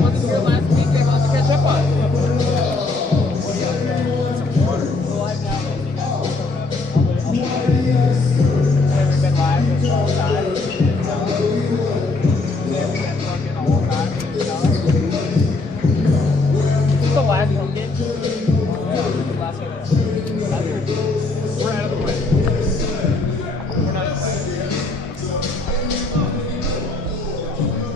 Wasn't here last week. I want to catch up on it. Some water. Live now. Have we been live this whole time? Have we been fucking the whole time? This is the last home game? Yeah, this is the last game. We're out of the way. We're not.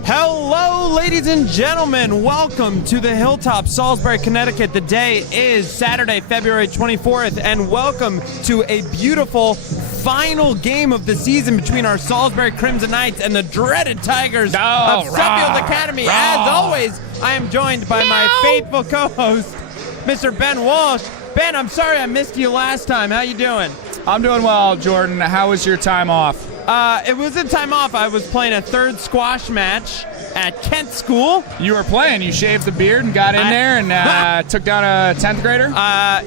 Hello, ladies and gentlemen. Welcome to the Hilltop, Salisbury, Connecticut. The day is Saturday, February 24th, and welcome to a beautiful final game of the season between our Salisbury Crimson Knights and the dreaded Tigers of Suffield Academy. As always, I am joined by my faithful co-host, Mr. Ben Walsh. Ben, I'm sorry I missed you last time. How you doing? I'm doing well, Jordan. How was your time off? It was a time off. I was playing a third squash match at Kent School. You were playing. You shaved the beard and got in there and took down a 10th grader?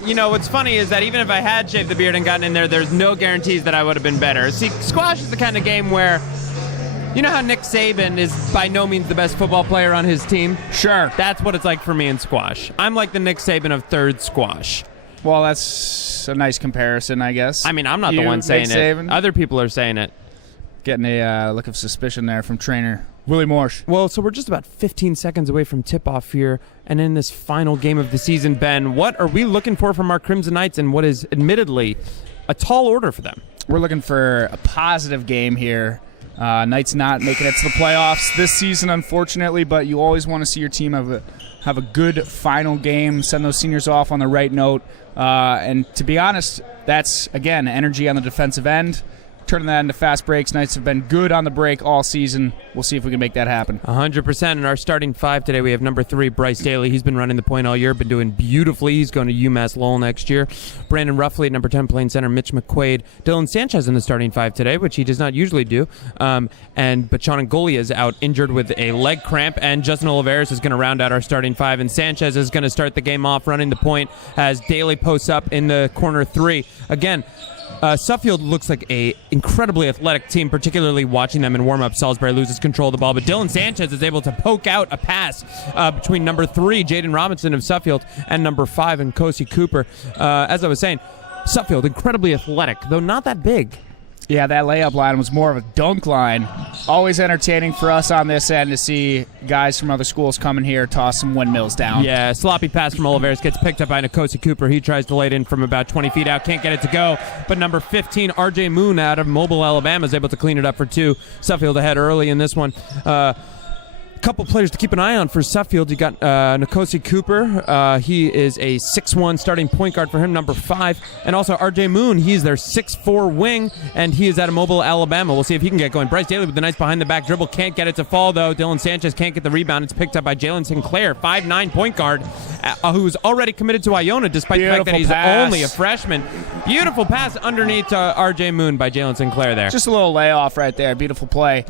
You know, what's funny is that even if I had shaved the beard and gotten in there, there's no guarantees that I would have been better. See, squash is the kind of game where, you know how Nick Saban is by no means the best football player on his team? Sure. That's what it's like for me in squash. I'm like the Nick Saban of third squash. Well, that's a nice comparison, I guess. I mean, I'm not the one saying it. Other people are saying it. Getting a look of suspicion there from trainer Willie Morsh. Well, so we're just about 15 seconds away from tip-off here, and in this final game of the season, Ben, what are we looking for from our Crimson Knights and what is admittedly a tall order for them? We're looking for a positive game here. Knights not making it to the playoffs this season, unfortunately, but you always want to see your team have a good final game, send those seniors off on the right note. And to be honest, that's, again, energy on the defensive end. Turning that into fast breaks. Knights have been good on the break all season. We'll see if we can make that happen. 100%. In our starting five today, we have number 3, Bryce Daly. He's been running the point all year, been doing beautifully. He's going to UMass Lowell next year. Brandon Ruffley at number 10, playing center. Mitch McQuaid. Dylan Sanchez in the starting five today, which he does not usually do. But Sean Angolia is out injured with a leg cramp, and Justin Oliveras is going to round out our starting five, and Sanchez is going to start the game off running the point as Daly posts up in the corner 3. Again, Suffield looks like a incredibly athletic team, particularly watching them in warm-up. Salisbury loses control of the ball, but Dylan Sanchez is able to poke out a pass between number 3, Jaden Robinson of Suffield, and number 5, Nkosi Cooper. As I was saying, Suffield, incredibly athletic, though not that big. Yeah, that layup line was more of a dunk line. Always entertaining for us on this end to see guys from other schools come in here, toss some windmills down. Yeah, sloppy pass from Oliveras gets picked up by Nkosi Cooper. He tries to lay it in from about 20 feet out. Can't get it to go. But number 15, RJ Moon out of Mobile, Alabama, is able to clean it up for 2. Suffield ahead early in this one. Couple players to keep an eye on for Suffield. You got Nkosi Cooper. He is a 6'1 starting point guard for him, number 5. And also RJ Moon. He's their 6'4 wing, and he is out of Mobile, Alabama. We'll see if he can get going. Bryce Daly with the nice behind-the-back dribble. Can't get it to fall, though. Dylan Sanchez can't get the rebound. It's picked up by Jalen Sinclair, 5'9 point guard, who's already committed to Iona, despite the fact that he's only a freshman. Beautiful pass underneath RJ Moon by Jalen Sinclair there. Just a little layoff right there. Beautiful play.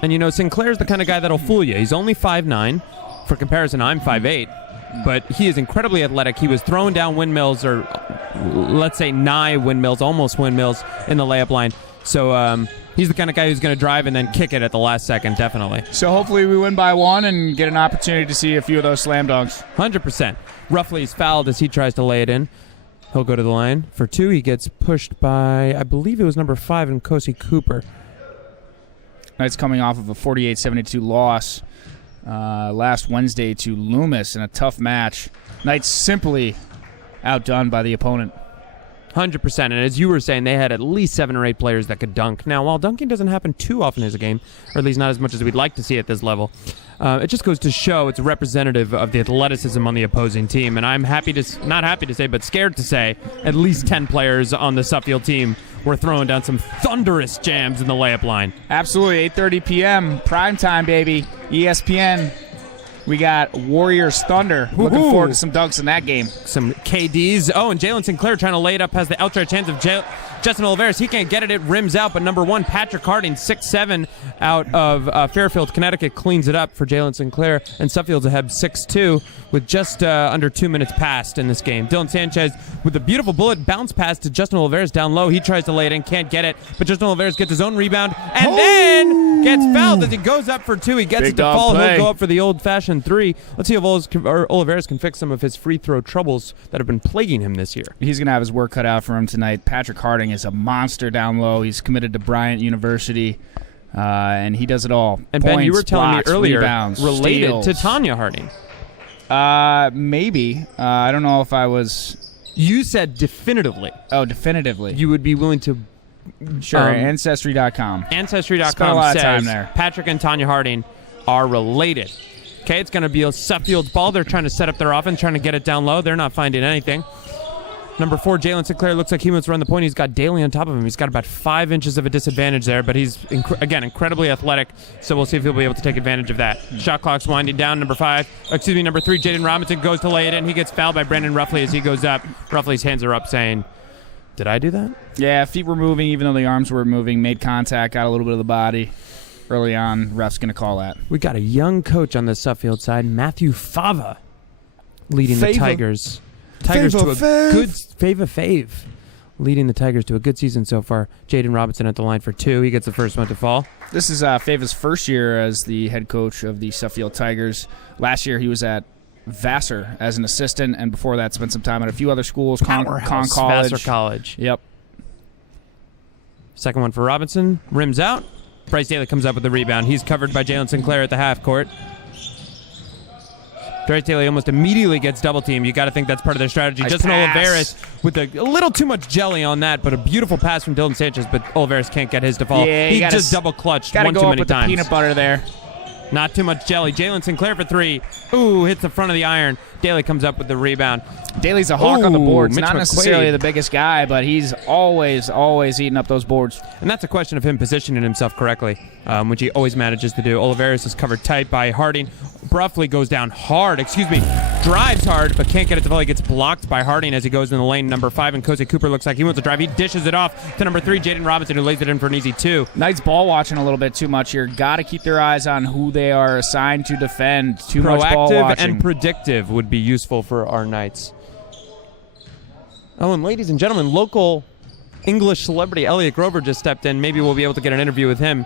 And, you know, Sinclair's the kind of guy that'll fool you. He's only 5'9". For comparison, I'm 5'8". But he is incredibly athletic. He was throwing down windmills, or let's say nigh windmills, almost windmills, in the layup line. So he's the kind of guy who's going to drive and then kick it at the last second, definitely. So hopefully we win by 1 and get an opportunity to see a few of those slam dunks. 100%. Roughly's fouled as he tries to lay it in. He'll go to the line. For 2, he gets pushed by, I believe it was number 5, Nkosi Cooper. Knights coming off of a 48-72 loss last Wednesday to Loomis in a tough match. Knights simply outdone by the opponent. 100%. And as you were saying, they had at least 7 or 8 players that could dunk. Now, while dunking doesn't happen too often as a game, or at least not as much as we'd like to see at this level, it just goes to show it's representative of the athleticism on the opposing team. And I'm not happy to say, but scared to say, at least 10 players on the Suffield team were throwing down some thunderous jams in the layup line. Absolutely. 8:30 p.m. Prime time, baby. ESPN. We got Warriors Thunder. Looking forward to some dunks in that game. Some KDs. Oh, and Jalen Sinclair trying to lay it up, has the outstretched hands of Justin Oliveris, he can't get it. It rims out, but number 1, Patrick Harding, 6'7", out of Fairfield, Connecticut, cleans it up for Jalen Sinclair, and Suffield's ahead 6-2 with just under 2 minutes passed in this game. Dylan Sanchez with a beautiful bullet bounce pass to Justin Oliveris down low. He tries to lay it in, can't get it, but Justin Oliveris gets his own rebound and then gets fouled as he goes up for 2. He gets it to fall. He'll go up for the old-fashioned 3. Let's see if Oliveris can fix some of his free throw troubles that have been plaguing him this year. He's going to have his work cut out for him tonight. Patrick Harding is a monster down low. He's committed to Bryant University, and he does it all. And Points, Ben, you were telling blocks, me earlier, rebounds, related steals. to Tanya Harding. Maybe. I don't know if I was... You said definitively. Oh, definitively. You would be willing to... Sure, Ancestry.com. Ancestry.com Spent a lot of says time there. Patrick and Tanya Harding are related. Okay, it's going to be a Suffield's ball. They're trying to set up their offense, trying to get it down low. They're not finding anything. Number 4, Jalen Sinclair, looks like he wants to run the point. He's got Daly on top of him. He's got about 5 inches of a disadvantage there, but he's, again, incredibly athletic, so we'll see if he'll be able to take advantage of that. Shot clock's winding down. Number 3, Jaden Robinson goes to lay it in. He gets fouled by Brandon Ruffley as he goes up. Ruffley's hands are up saying, did I do that? Yeah, feet were moving even though the arms were moving. Made contact, got a little bit of the body. Early on, ref's going to call that. We got a young coach on the Suffield side, Matthew Fava, leading the Tigers. Tigers to a good Fave. Leading the Tigers to a good season so far. Jaden Robinson at the line for 2. He gets the first one to fall. This is Fava's first year as the head coach of the Suffield Tigers. Last year he was at Vassar as an assistant, and before that spent some time at a few other schools. Con College. Vassar College. Yep. Second one for Robinson. Rims out. Bryce Daly comes up with the rebound. He's covered by Jalen Sinclair at the half court. Bryce Daly almost immediately gets double teamed. You got to think that's part of their strategy. Nice Justin pass. Oliveris with a little too much jelly on that, but a beautiful pass from Dylan Sanchez, but Oliveris can't get his to fall. Yeah, he just double clutched one too many times. The peanut butter there. Not too much jelly. Jalen Sinclair for 3. Ooh, hits the front of the iron. Daly comes up with the rebound. Daly's a hawk on the boards. Mitch Not McQuaid. necessarily the biggest guy, but he's always eating up those boards. And that's a question of him positioning himself correctly, which he always manages to do. Oliveris is covered tight by Harding. Ruffley goes down hard, drives hard, but can't get it to fall. He gets blocked by Harding as he goes in the lane. Number 5, and Cozy Cooper looks like he wants to drive. He dishes it off to number 3, Jaden Robinson, who lays it in for an easy 2. Knights ball watching a little bit too much here. Got to keep their eyes on who they are assigned to defend. Too much ball Proactive watching. and predictive would be useful for our Knights. Oh, and ladies and gentlemen, local English celebrity Elliot Grover just stepped in. Maybe we'll be able to get an interview with him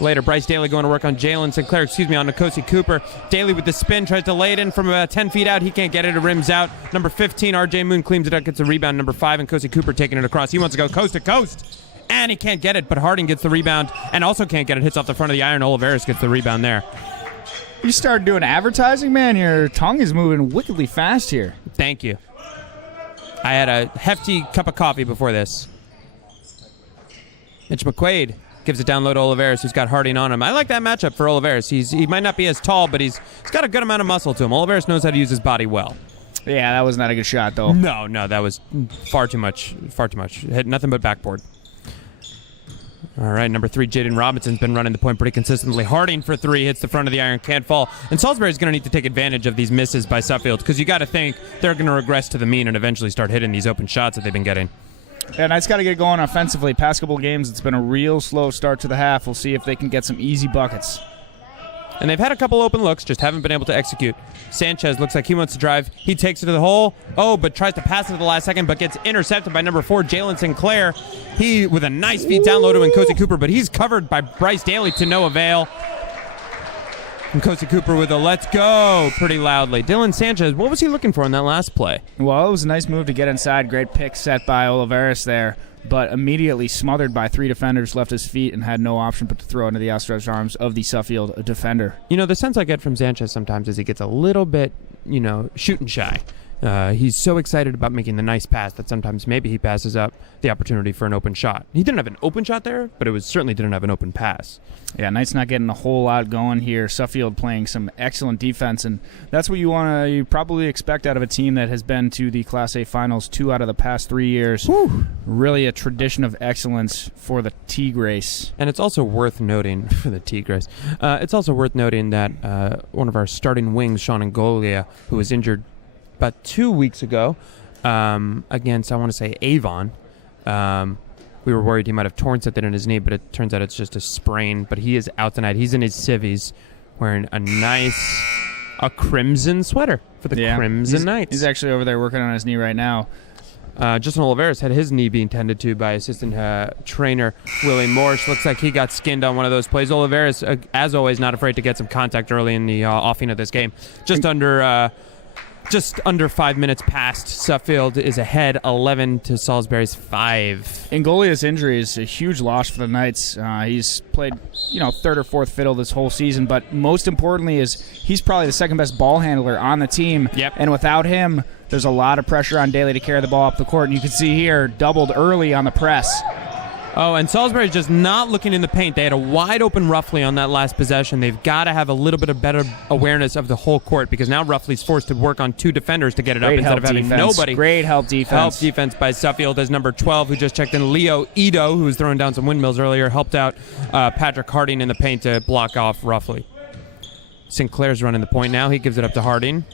later. Bryce Daly going to work on Jalen Sinclair, on Nkosi Cooper. Daly with the spin, tries to lay it in from about 10 feet out. He can't get it. It rims out. Number 15, RJ Moon cleans it up, gets the rebound. Number 5, and Nkosi Cooper taking it across. He wants to go coast to coast, and he can't get it, but Harding gets the rebound and also can't get it. Hits off the front of the iron. Oliveris gets the rebound there. You started doing advertising, man. Your tongue is moving wickedly fast here. Thank you. I had a hefty cup of coffee before this. Mitch McQuaid gives it down low to Oliveris, who's got Harding on him. I like that matchup for Oliveris. He might not be as tall, but he's got a good amount of muscle to him. Oliveris knows how to use his body well. Yeah, that was not a good shot, though. No, that was far too much. Hit nothing but backboard. All right, number 3, Jaden Robinson's been running the point pretty consistently. Harding for 3, hits the front of the iron, can't fall. And Salisbury's going to need to take advantage of these misses by Suffield, because you got to think they're going to regress to the mean and eventually start hitting these open shots that they've been getting. Yeah, Knights got to get going offensively. Past couple games, it's been a real slow start to the half. We'll see if they can get some easy buckets. And they've had a couple open looks, just haven't been able to execute. Sanchez looks like he wants to drive. He takes it to the hole. Oh, but tries to pass it at the last second, but gets intercepted by number 4, Jalen Sinclair. He, with a nice feed down low to Nkosi Cooper, but he's covered by Bryce Daly to no avail. Nkosi Cooper with a let's go pretty loudly. Dylan Sanchez, what was he looking for in that last play? Well, it was a nice move to get inside. Great pick set by Oliveris there, but immediately smothered by 3 defenders, left his feet, and had no option but to throw into the outstretched arms of the Suffield defender. You know, the sense I get from Sanchez sometimes is he gets a little bit, shooting shy. He's so excited about making the nice pass that sometimes maybe he passes up the opportunity for an open shot. He didn't have an open shot there, but it certainly didn't have an open pass. Yeah, Knights not getting a whole lot going here. Suffield playing some excellent defense, and that's what you probably expect out of a team that has been to the Class A finals 2 out of the past 3 years. Whew. Really a tradition of excellence for the Tigres. And it's also worth noting for the Tigres. It's also worth noting that one of our starting wings, Sean Ngolia, who was injured about 2 weeks ago against, I want to say, Avon. We were worried he might have torn something in his knee, but it turns out it's just a sprain. But he is out tonight. He's in his civvies, wearing a crimson sweater for the Crimson Knights. He's actually over there working on his knee right now. Justin Oliveris had his knee being tended to by assistant trainer Willie Morse. Looks like he got skinned on one of those plays. Oliveris, as always, not afraid to get some contact early in the offing of this game. Just under 5 minutes past, Suffield is ahead 11 to Salisbury's 5. Ingolia's injury is a huge loss for the Knights. He's played, third or fourth fiddle this whole season, but most importantly is he's probably the second best ball handler on the team. Yep. And without him, there's a lot of pressure on Daly to carry the ball up the court, and you can see here, doubled early on the press. Oh, and Salisbury's just not looking in the paint. They had a wide open Ruffley on that last possession. They've got to have a little bit of better awareness of the whole court because now Ruffley's forced to work on 2 defenders to get it up instead of having nobody. Great help defense. Help defense by Suffield as number 12, who just checked in. Leo Ito, who was throwing down some windmills earlier, helped out Patrick Harding in the paint to block off Ruffley. Sinclair's running the point now. He gives it up to Harding.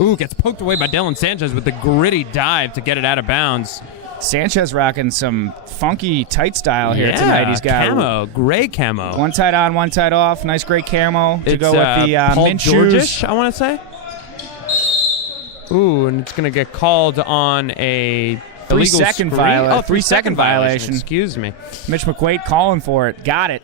Ooh, gets poked away by Dylan Sanchez with the gritty dive to get it out of bounds. Sanchez rocking some funky tight style here tonight. He's got camo, gray camo. One tight on, one tight off. Nice gray camo to go with the Paul mint George-ish, shoes. I want to say. Ooh, and it's going to get called on a 3-second violation. 3-second violation. Excuse me. Mitch McQuaid calling for it. Got it.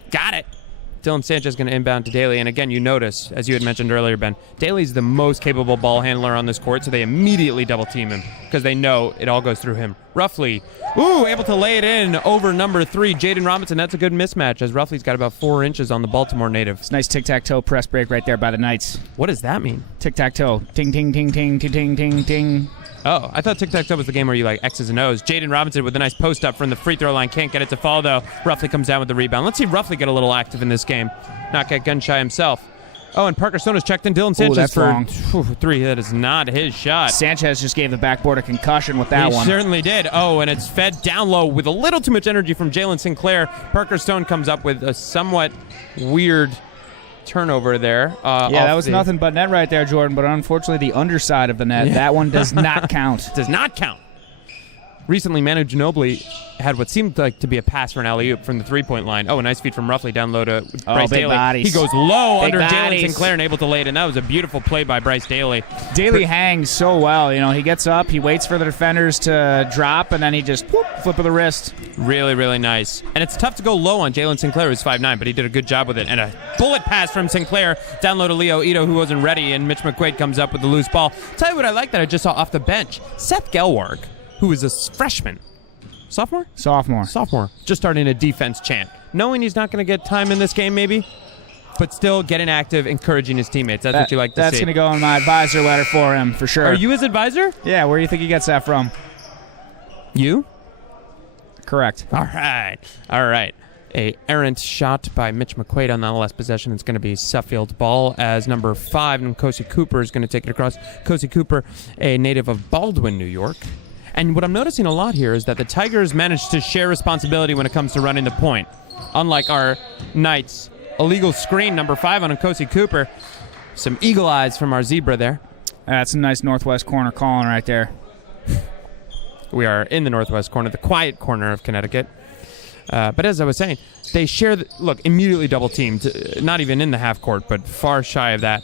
Dylan Sanchez is going to inbound to Daly. And again, you notice, as you had mentioned earlier, Ben, Daly's the most capable ball handler on this court, so they immediately double team him because they know it all goes through him. Ruffley, able to lay it in over number 3, Jaden Robinson. That's a good mismatch as Ruffley's got about 4 inches on the Baltimore native. It's a nice tic-tac-toe press break right there by the Knights. What does that mean? Tic-tac-toe. Ting, ting, ting, ting, ting, ting, ting, ting. Oh, I thought tic-tac-toe was the game where you like X's and O's. Jaden Robinson with a nice post up from the free throw line. Can't get it to fall, though. Ruffley comes down with the rebound. Let's see Ruffley get a little active in this game. Not get gun shy himself. Oh, and Parker Stone has checked in. Dylan Sanchez for 3. That is not his shot. Sanchez just gave the backboard a concussion with that one. He certainly did. Oh, and it's fed down low with a little too much energy from Jalen Sinclair. Parker Stone comes up with a somewhat weird turnover there. That was nothing but net right there, Jordan, but unfortunately the underside of the net, that one does not count. Does not count. Recently, Manu Ginobili had what seemed like to be a pass for an alley-oop from the three-point line. Oh, a nice feed from Ruffley down low to Bryce Daly. Bodies. He goes low big under bodies. Jalen Sinclair and able to lay it in. That was a beautiful play by Bryce Daly. Daly hangs so well. He gets up, he waits for the defenders to drop, and then he just flip of the wrist. Really, really nice. And it's tough to go low on Jalen Sinclair, who's 5'9", but he did a good job with it. And a bullet pass from Sinclair down low to Leo Ito, who wasn't ready, and Mitch McQuaid comes up with the loose ball. Tell you what I like that I just saw off the bench. Seth Gelwarg, who is a freshman. Sophomore. Just starting a defense chant. Knowing he's not going to get time in this game, maybe, but still getting active, encouraging his teammates. That's what you like to see. That's going to go in my advisor letter for him, for sure. Are you his advisor? Yeah, where do you think he gets that from? You? Correct. All right. A errant shot by Mitch McQuaid on that last possession. It's going to be Suffield ball as number 5, and Kosi Cooper is going to take it across. Kosi Cooper, a native of Baldwin, New York. And what I'm noticing a lot here is that the Tigers managed to share responsibility when it comes to running the point. Unlike our Knights. Illegal screen, number 5 on Kosi Cooper. Some eagle eyes from our zebra there. That's a nice northwest corner calling right there. We are in the northwest corner, the quiet corner of Connecticut. But as I was saying, they share, immediately double teamed. Not even in the half court, but far shy of that.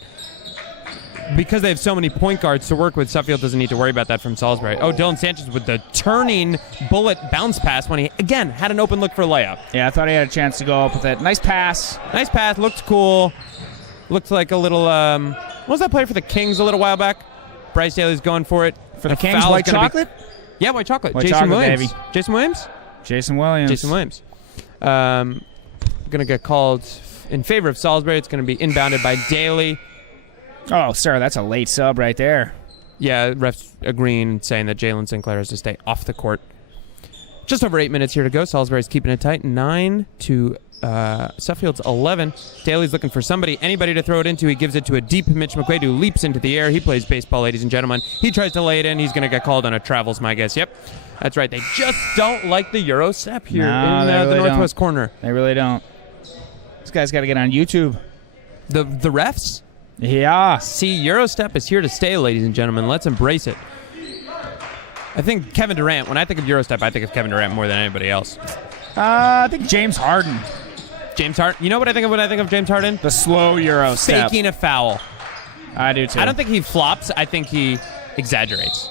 Because they have so many point guards to work with, Suffield doesn't need to worry about that from Salisbury. Oh, Dylan Sanchez with the turning bullet bounce pass when he, again, had an open look for a layup. Yeah, I thought he had a chance to go up with it. Nice pass. Looked cool. Looked like a little, what was that play for the Kings a little while back? Bryce Daly's going for it. For the Kings, white chocolate? Yeah, white chocolate. Jason Williams. Baby. Jason Williams. Going to get called in favor of Salisbury. It's going to be inbounded by Daly. Oh, sir, that's a late sub right there. Yeah, refs agreeing, saying that Jalen Sinclair has to stay off the court. Just over 8 minutes here to go. Salisbury's keeping it tight. 9 to Suffield's 11. Daly's looking for anybody to throw it into. He gives it to a deep Mitch McQuaid who leaps into the air. He plays baseball, ladies and gentlemen. He tries to lay it in. He's going to get called on a travels, my guess. Yep, that's right. They just don't like the Euro step here in the northwest corner. They really don't. This guy's got to get on YouTube. The refs? Yeah. See, Eurostep is here to stay, ladies and gentlemen. Let's embrace it. I think Kevin Durant, when I think of Eurostep, I think of Kevin Durant more than anybody else. I think James Harden. James Harden. You know what I think of James Harden? The slow Euro step. Faking a foul. I do too. I don't think he flops. I think he exaggerates.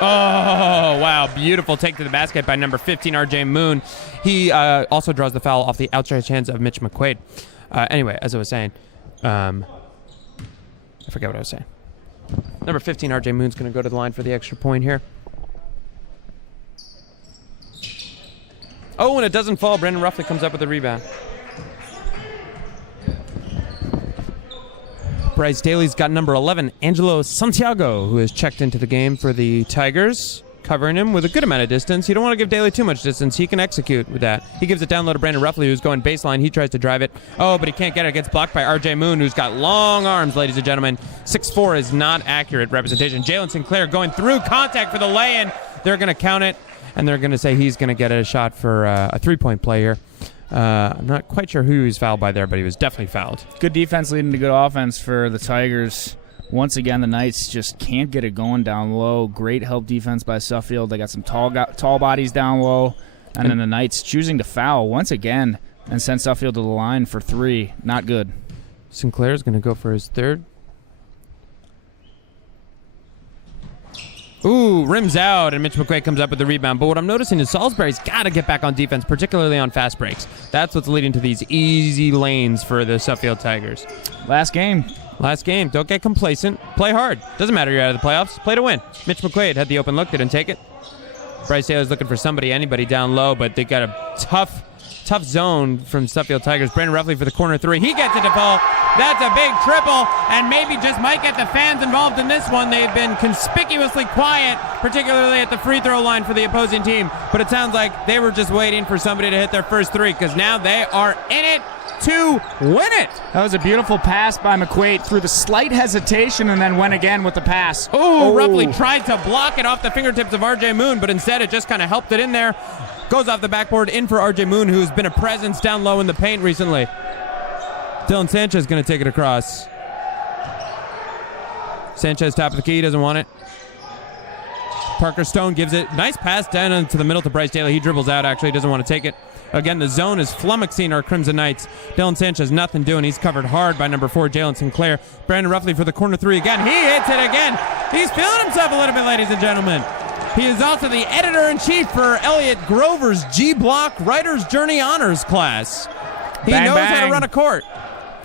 Oh, wow. Beautiful take to the basket by number 15, R.J. Moon. He also draws the foul off the outstretched hands of Mitch McQuaid. Anyway, as I was saying, I forget what I was saying. Number 15, R.J. Moon's going to go to the line for the extra point here. Oh, and it doesn't fall. Brandon Ruffley comes up with the rebound. Bryce Daly's got number 11, Angelo Santiago, who has checked into the game for the Tigers, covering him with a good amount of distance. You don't want to give Daly too much distance. He can execute with that. He gives it down low to Brandon Ruffley, who's going baseline. He tries to drive it. Oh, but he can't get it. It gets blocked by R.J. Moon, who's got long arms, ladies and gentlemen. 6'4" is not accurate representation. Jalen Sinclair going through contact for the lay-in. They're going to count it, and they're going to say he's going to get a shot for a three-point play here. I'm not quite sure who he was fouled by there, but he was definitely fouled. Good defense leading to good offense for the Tigers. Once again, the Knights just can't get it going down low. Great help defense by Suffield. They got some tall bodies down low. And then the Knights choosing to foul once again and send Suffield to the line for three. Not good. Sinclair's going to go for his third. Ooh, rims out, and Mitch McQuaid comes up with the rebound. But what I'm noticing is Salisbury's got to get back on defense, particularly on fast breaks. That's what's leading to these easy lanes for the Suffield Tigers. Last game. Don't get complacent. Play hard. Doesn't matter you're out of the playoffs. Play to win. Mitch McQuaid had the open look, didn't take it. Bryce Taylor's looking for anybody down low, but they got a tough zone from Suffield Tigers. Brandon Ruffley for the corner three. He gets it to fall. That's a big triple, and maybe just might get the fans involved in this one. They've been conspicuously quiet, particularly at the free throw line for the opposing team. But it sounds like they were just waiting for somebody to hit their first three, because now they are in it to win it. That was a beautiful pass by McQuaid through the slight hesitation and then went again with the pass. Oh, Ruffley tried to block it off the fingertips of R.J. Moon, but instead it just kind of helped it in there. Goes off the backboard in for R.J. Moon, who's been a presence down low in the paint recently. Dylan Sanchez going to take it across. Sanchez top of the key, doesn't want it. Parker Stone gives it. Nice pass down into the middle to Bryce Daly. He dribbles out, actually, doesn't want to take it. Again, the zone is flummoxing our Crimson Knights. Dylan Sanchez, nothing doing. He's covered hard by number 4, Jalen Sinclair. Brandon Ruffley for the corner three again. He hits it again. He's feeling himself a little bit, ladies and gentlemen. He is also the editor-in-chief for Elliot Grover's G-Block Writer's Journey Honors class. He knows how to run a court.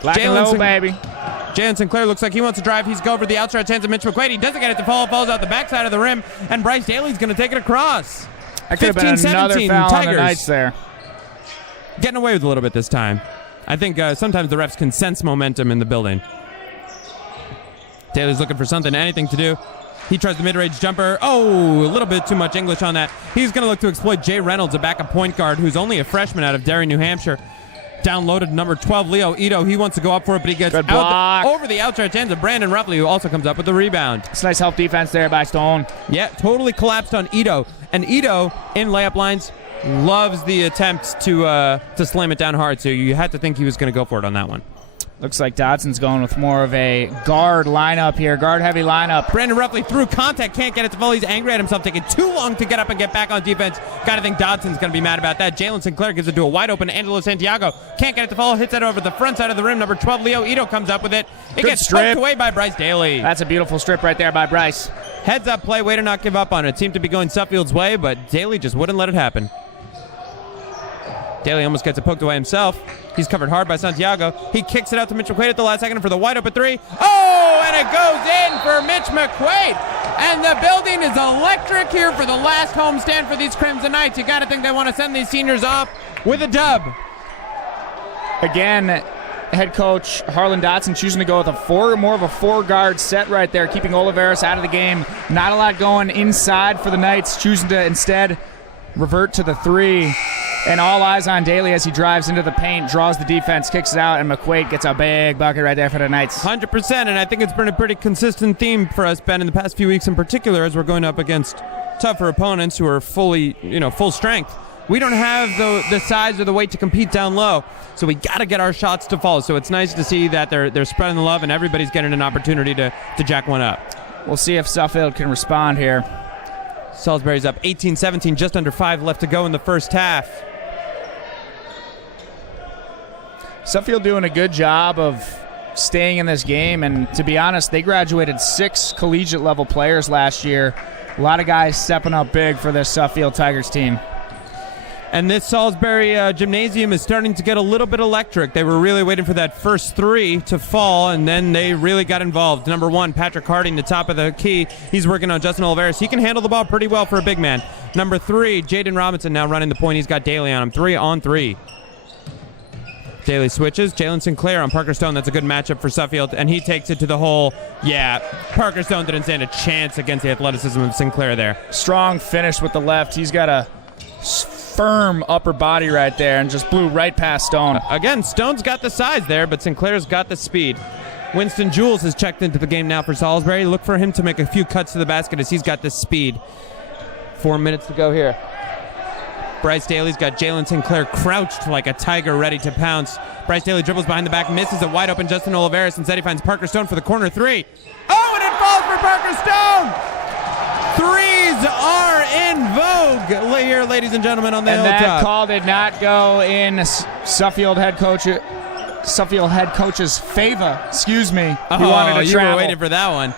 Black and low, baby. Jalen Sinclair looks like he wants to drive. He's go over the outstretched hands of Mitch McQuaid. He doesn't get it to fall. Falls out the backside of the rim. And Bryce Daly's going to take it across. That could have been another foul Tigers. on the Knights there. Getting away with a little bit this time. I think sometimes the refs can sense momentum in the building. Daly's looking for anything to do. He tries the mid-range jumper. Oh, a little bit too much English on that. He's going to look to exploit Jay Reynolds, a backup point guard who's only a freshman out of Derry, New Hampshire. Downloaded number 12, Leo Ito. He wants to go up for it, but he gets out over the outstretched hands of Brandon Ruffley, who also comes up with the rebound. It's nice help defense there by Stone. Yeah, totally collapsed on Ito. And Ito, in layup lines, loves the attempt to slam it down hard, so you had to think he was going to go for it on that one. Looks like Dodson's going with more of a guard lineup here, guard-heavy lineup. Brandon Ruffley through contact, can't get it to fall. He's angry at himself, taking too long to get up and get back on defense. Got to think Dodson's going to be mad about that. Jalen Sinclair gives it to a wide-open Angelo Santiago. Can't get it to fall, hits it over the front side of the rim. Number 12, Leo Ito comes up with it. It gets stripped away by Bryce Daly. That's a beautiful strip right there by Bryce. Heads-up play, way to not give up on it. It seemed to be going Suffield's way, but Daly just wouldn't let it happen. Daly almost gets it poked away himself. He's covered hard by Santiago. He kicks it out to Mitch McQuaid at the last second for the wide open three. Oh, and it goes in for Mitch McQuaid. And the building is electric here for the last homestand for these Crimson Knights. You got to think they want to send these seniors off with a dub. Again, head coach Harlan Dotson choosing to go with more of a four-guard set right there, keeping Oliveros out of the game. Not a lot going inside for the Knights, choosing to instead revert to the three. And all eyes on Daly as he drives into the paint, draws the defense, kicks it out, and McQuaid gets a big bucket right there for the Knights. 100%, and I think it's been a pretty consistent theme for us, Ben, in the past few weeks in particular, as we're going up against tougher opponents who are fully, full strength. We don't have the size or the weight to compete down low, so we got to get our shots to fall. So it's nice to see that they're spreading the love and everybody's getting an opportunity to jack one up. We'll see if Suffield can respond here. Salisbury's up 18-17, just under 5 left to go in the first half. Suffield doing a good job of staying in this game, and to be honest, they graduated 6 collegiate-level players last year. A lot of guys stepping up big for this Suffield Tigers team. And this Salisbury gymnasium is starting to get a little bit electric. They were really waiting for that first 3 to fall, and then they really got involved. Number 1, Patrick Harding, the top of the key. He's working on Justin Oliveris. He can handle the ball pretty well for a big man. Number 3, Jaden Robinson now running the point. He's got Daly on him. 3 on 3. Daly switches. Jalen Sinclair on Parker Stone. That's a good matchup for Suffield, and he takes it to the hole. Yeah, Parker Stone didn't stand a chance against the athleticism of Sinclair there. Strong finish with the left. He's got a firm upper body right there and just blew right past Stone. Again, Stone's got the size there, but Sinclair's got the speed. Winston Jules has checked into the game now for Salisbury. Look for him to make a few cuts to the basket as he's got the speed. 4 minutes to go here. Bryce Daly's got Jalen Sinclair crouched like a tiger ready to pounce. Bryce Daly dribbles behind the back, misses a wide open Justin Oliveris. Instead, he finds Parker Stone for the corner 3. Oh, and it falls for Parker Stone! Threes are in vogue here, ladies and gentlemen, on the and hilltop. That call did not go in Suffield head coach's favor. Excuse me. He wanted to you travel. were waiting for that one.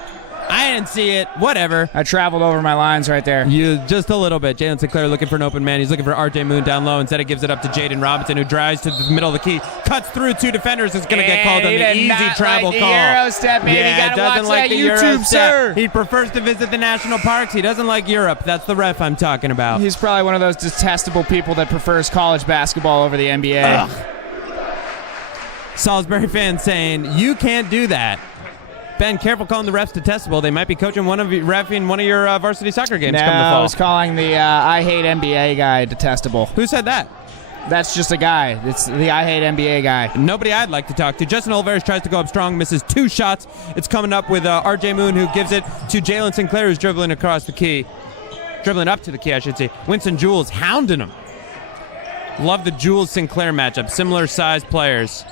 I didn't see it. Whatever. I traveled over my lines right there. You just a little bit. Jalen Sinclair looking for an open man. He's looking for RJ Moon down low. Instead, he gives it up to Jaden Robinson, who drives to the middle of the key, cuts through 2 defenders. Is going to get called on the easy travel call. Euro step, baby. Yeah, you gotta doesn't watch like that the Euro YouTube, step. sir. He prefers to visit the national parks. He doesn't like Europe. That's the ref I'm talking about. He's probably one of those detestable people that prefers college basketball over the NBA. Ugh. Salisbury fans saying, you can't do that. Ben, careful calling the refs detestable. They might be coaching reffing one of your varsity soccer games come the fall. I was calling the I hate NBA guy detestable. Who said that? That's just a guy. It's the I hate NBA guy. Nobody I'd like to talk to. Justin Oliveris tries to go up strong, misses 2 shots. It's coming up with RJ Moon, who gives it to Jalen Sinclair, who's dribbling across the key. Dribbling up to the key, I should say. Winston Jules hounding him. Love the Jules-Sinclair matchup. Similar size players.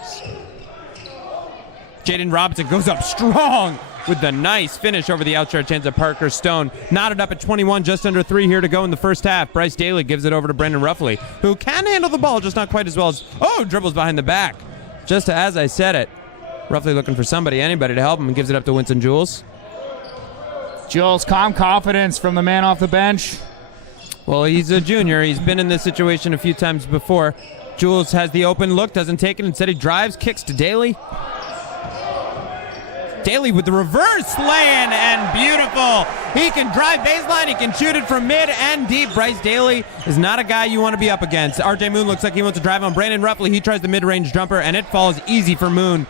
Jaden Robinson goes up strong with the nice finish over the outstretched hands of Parker Stone. Knotted up at 21, just under 3 here to go in the first half. Bryce Daly gives it over to Brendan Ruffley, who can handle the ball, just not quite as well as... Oh, dribbles behind the back. Just as I said it. Ruffley looking for anybody to help him, and gives it up to Winston Jules. Jules, calm confidence from the man off the bench. Well, he's a junior. He's been in this situation a few times before. Jules has the open look, doesn't take it. Instead, he drives, kicks to Daly. Daly with the reverse lay-in, and beautiful. He can drive baseline. He can shoot it from mid and deep. Bryce Daly is not a guy you want to be up against. RJ Moon looks like he wants to drive on Brandon Ruffley. He tries the mid-range jumper, and it falls easy for Moon.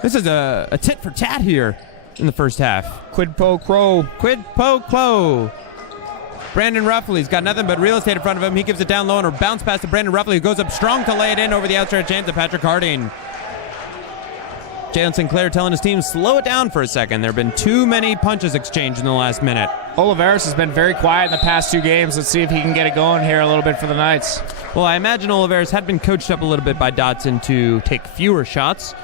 This is a tit for tat here in the first half. Quid pro quo. Quid pro quo. Brandon Ruffley's got nothing but real estate in front of him. He gives it down low and a bounce pass to Brandon Ruffley, who goes up strong to lay it in over the outstretched hands of Patrick Harding. Jalen Sinclair telling his team, slow it down for a second. There have been too many punches exchanged in the last minute. Oliveris has been very quiet in the past 2 games. Let's see if he can get it going here a little bit for the Knights. Well, I imagine Oliveris had been coached up a little bit by Dotson to take fewer shots,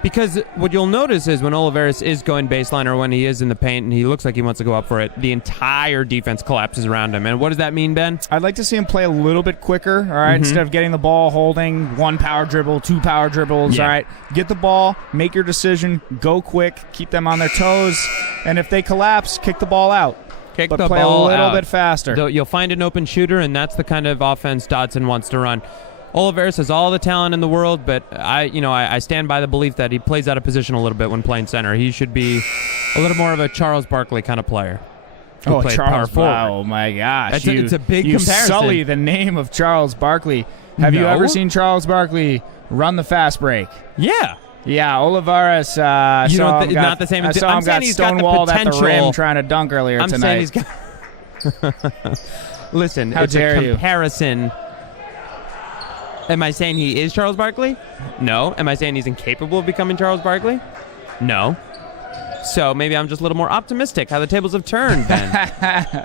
because what you'll notice is when Oliveris is going baseline or when he is in the paint and he looks like he wants to go up for it, the entire defense collapses around him. And what does that mean, Ben? I'd like to see him play a little bit quicker, all right? Instead of getting the ball, holding 1 power dribble, 2 power dribbles, Yeah. all right? Get the ball, make your decision, go quick, keep them on their toes, and if they collapse, kick the ball out. Kick but the play ball a little out. bit faster. You'll find an open shooter, and that's the kind of offense Dotson wants to run. Oliveris has all the talent in the world, but I stand by the belief that he plays out of position a little bit when playing center. He should be a little more of a Charles Barkley kind of player. Oh, played Charles! power forward. Oh my gosh! It's a big you comparison. sully the name of Charles Barkley. Have you No. ever seen Charles Barkley run the fast break? Yeah. Yeah, Oliveris. You saw don't him got, not the same. I saw I'm him saying got he's got the stonewalled at the potential. rim trying to dunk earlier I'm tonight. saying he's got. Listen, How it's dare a you. comparison. Am I saying he is Charles Barkley? No. Am I saying he's incapable of becoming Charles Barkley? No. So maybe I'm just a little more optimistic how the tables have turned, Ben.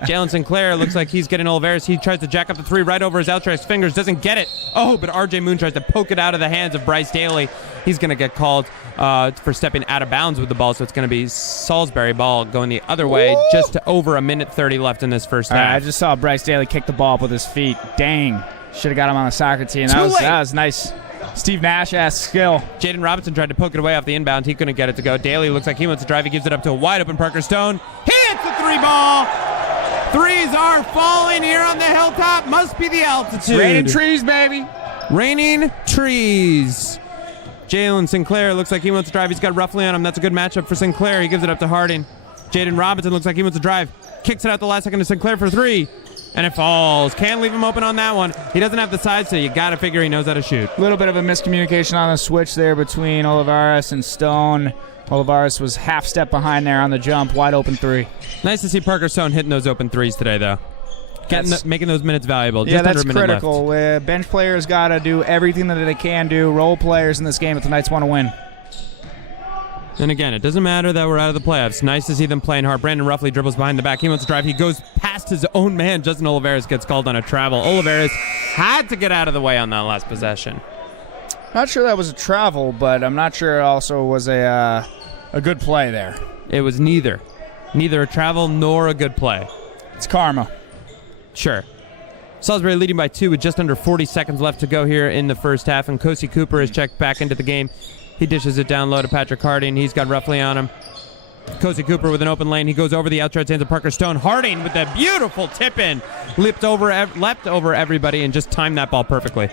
Jalen Sinclair looks like he's getting Oliveris. He tries to jack up the 3 right over his outstretched fingers. Doesn't get it. Oh, but RJ Moon tries to poke it out of the hands of Bryce Daly. He's going to get called for stepping out of bounds with the ball, so it's going to be Salisbury ball going the other way. Woo! Just over 1:30 left in this first All right, half. I just saw Bryce Daly kick the ball up with his feet. Dang. Should have got him on the soccer team. Too late. That was nice. Steve Nash-esque skill. Jaden Robinson tried to poke it away off the inbound. He couldn't get it to go. Daly looks like he wants to drive. He gives it up to a wide open Parker Stone. He hits the three ball. Threes are falling here on the hilltop. Must be the altitude. Raining trees, baby. Raining trees. Jalen Sinclair looks like he wants to drive. He's got Roughly on him. That's a good matchup for Sinclair. He gives it up to Harding. Jaden Robinson looks like he wants to drive. Kicks it out the last second to Sinclair for three. And it falls. Can't leave him open on that one. He doesn't have the size, so you got to figure he knows how to shoot. A little bit of a miscommunication on the switch there between Olivares and Stone. Olivares was half step behind there on the jump. Wide open three. Nice to see Parker Stone hitting those open threes today, though. Making those minutes valuable. Yeah, Just under that's a minute critical. left. Bench players got to do everything that they can do. Role players in this game if the Knights want to win. And again, it doesn't matter that we're out of the playoffs. Nice to see them playing hard. Brandon Roughly dribbles behind the back. He wants to drive. He goes past his own man. Justin Olivares gets called on a travel. Olivares had to get out of the way on that last possession. Not sure that was a travel, but I'm not sure it also was a good play there. It was neither. Neither a travel nor a good play. It's karma. Sure. Salisbury leading by 2 with just under 40 seconds left to go here in the first half, and Kosi Cooper is checked back into the game. He dishes it down low to Patrick Harding. He's got Roughly on him. Kosi Cooper with an open lane. He goes over the outside hands of Parker Stone. Harding with a beautiful tip-in. Leapt over everybody and just timed that ball perfectly.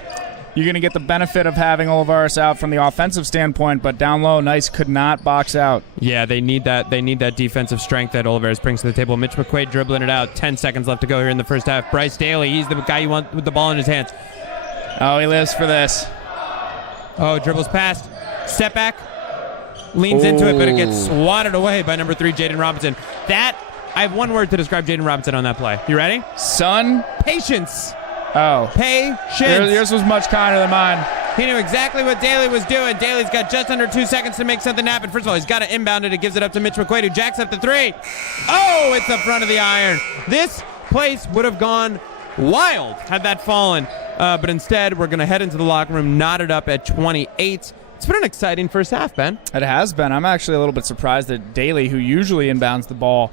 You're going to get the benefit of having Olivares out from the offensive standpoint, but down low, Knights could not box out. Yeah, they need that. They need that defensive strength that Olivares brings to the table. Mitch McQuaid dribbling it out. 10 seconds left to go here in the first half. Bryce Daly, he's the guy you want with the ball in his hands. Oh, he lives for this. Oh, dribbles past. Step back. Leans into it, but it gets swatted away by number 3, Jaden Robinson. I have one word to describe Jaden Robinson on that play. You ready? Son? Patience. Oh. Patience. Yours was much kinder than mine. He knew exactly what Daly was doing. Daly's got just under 2 seconds to make something happen. First of all, he's got to inbound it. It gives it up to Mitch McQuaid, who jacks up the three. Oh, it's the front of the iron. This place would have gone wild had that fallen. But instead, we're going to head into the locker room, knotted up at 28. It's been an exciting first half, Ben. It has been. I'm actually a little bit surprised that Daly, who usually inbounds the ball,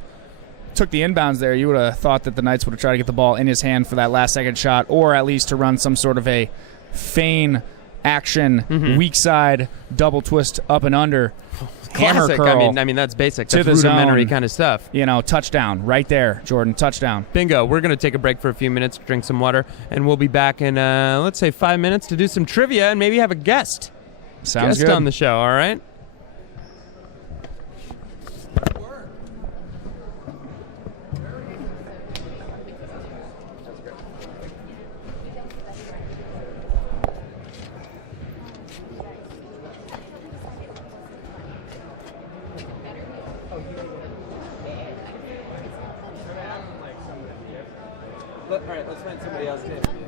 took the inbounds there. You would have thought that the Knights would have tried to get the ball in his hand for that last second shot, or at least to run some sort of a feign action, weak side, double twist up and under. Hammer Classic. curl. I mean that's basic. To That's the rudimentary zone. kind of stuff. You know, touchdown right there, Jordan. Touchdown. Bingo. We're going to take a break for a few minutes, drink some water, and we'll be back in, let's say, 5 minutes to do some trivia and maybe have a guest. Sounds Guest good. on the show, all right? All right, let's find somebody else to interview.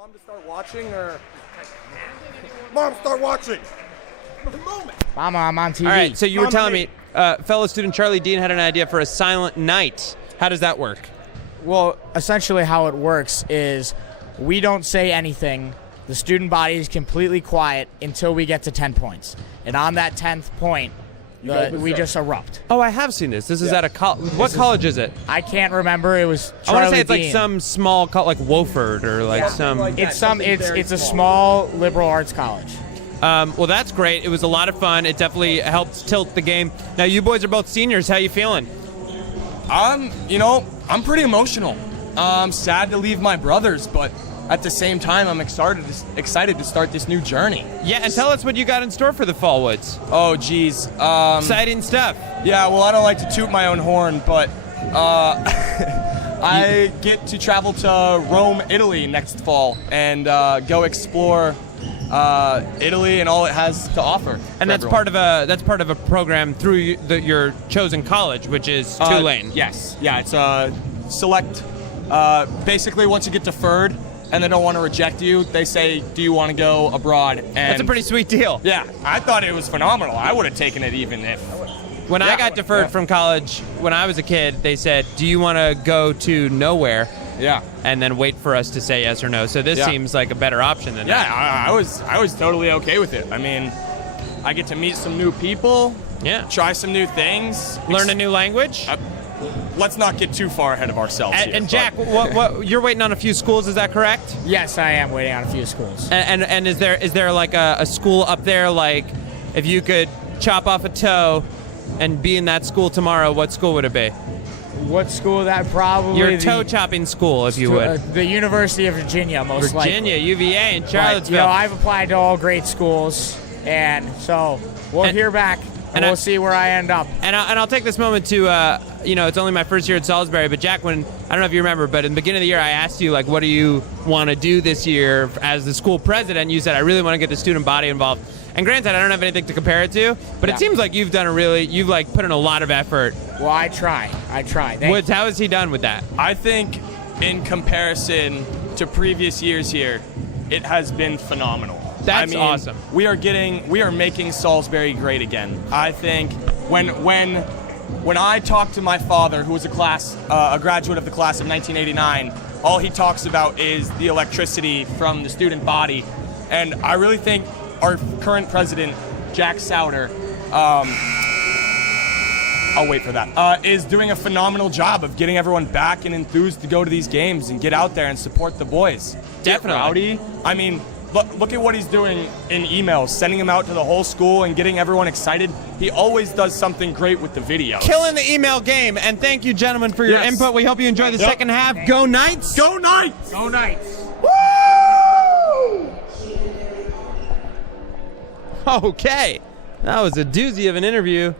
Mom to start watching, or Mom, start watching. Mama, I'm on TV. All right, so you were telling me fellow student Charlie Dean had an idea for a silent night. How does that work? Well, essentially how it works is we don't say anything. The student body is completely quiet until we get to 10 points. And on that 10th point, we just erupt. Oh, I have seen this. This is at a college. What college is it? I can't remember. It was I want to Charlie say it's like Dean. some small like Wofford or like some. It's a small liberal arts college. Well, that's great. It was a lot of fun. It definitely helped tilt the game. Now, you boys are both seniors. How you feeling? I'm pretty emotional. I'm sad to leave my brothers, but at the same time, I'm excited to start this new journey. Yeah, and tell us what you got in store for the Fall Woods. Oh, geez. Exciting stuff. Yeah, well, I don't like to toot my own horn, but I get to travel to Rome, Italy next fall and go explore Italy and all it has to offer. And that's part of a program through your chosen college, which is Tulane. Yes. Yeah, it's a select. Basically, once you get deferred and they don't want to reject you, they say, "Do you want to go abroad?" And That's a pretty sweet deal. Yeah, I thought it was phenomenal. I would have taken it even if. When I got deferred from college when I was a kid, they said, "Do you want to go to nowhere?" Yeah. And then wait for us to say yes or no. So this seems like a better option than that. Yeah, I was totally okay with it. I mean, I get to meet some new people. Yeah. Try some new things. Learn a new language. Let's not get too far ahead of ourselves here. And Jack, what you're waiting on a few schools, is that correct? Yes, I am waiting on a few schools. And is there like a school up there, like if you could chop off a toe and be in that school tomorrow, what school would it be? What school? That probably your toe chopping school, if you would. The University of Virginia, most likely. Virginia, UVA, in Charlottesville. But, I've applied to all great schools, and so we'll hear back, and we'll see where I end up. And I'll take this moment to, it's only my first year at Salisbury, but Jack, I don't know if you remember, but in the beginning of the year, I asked you, like, what do you want to do this year as the school president? You said, I really want to get the student body involved. And granted, I don't have anything to compare it to, but it seems like you've put in a lot of effort. Well, I try. Woods, how has he done with that? I think in comparison to previous years here, it has been phenomenal. That's awesome. We are making Salisbury great again. I think when I talk to my father, who was a graduate of the class of 1989, all he talks about is the electricity from the student body, and I really think our current president, Jack Souter, I'll wait for that, is doing a phenomenal job of getting everyone back and enthused to go to these games and get out there and support the boys. Definitely. Get rowdy. I mean, look at what he's doing in emails, sending them out to the whole school and getting everyone excited. He always does something great with the videos. Killing the email game. And thank you, gentlemen, for your input. We hope you enjoy the second half. Go Knights! Go Knights! Go Knights! Woo! Okay. That was a doozy of an interview.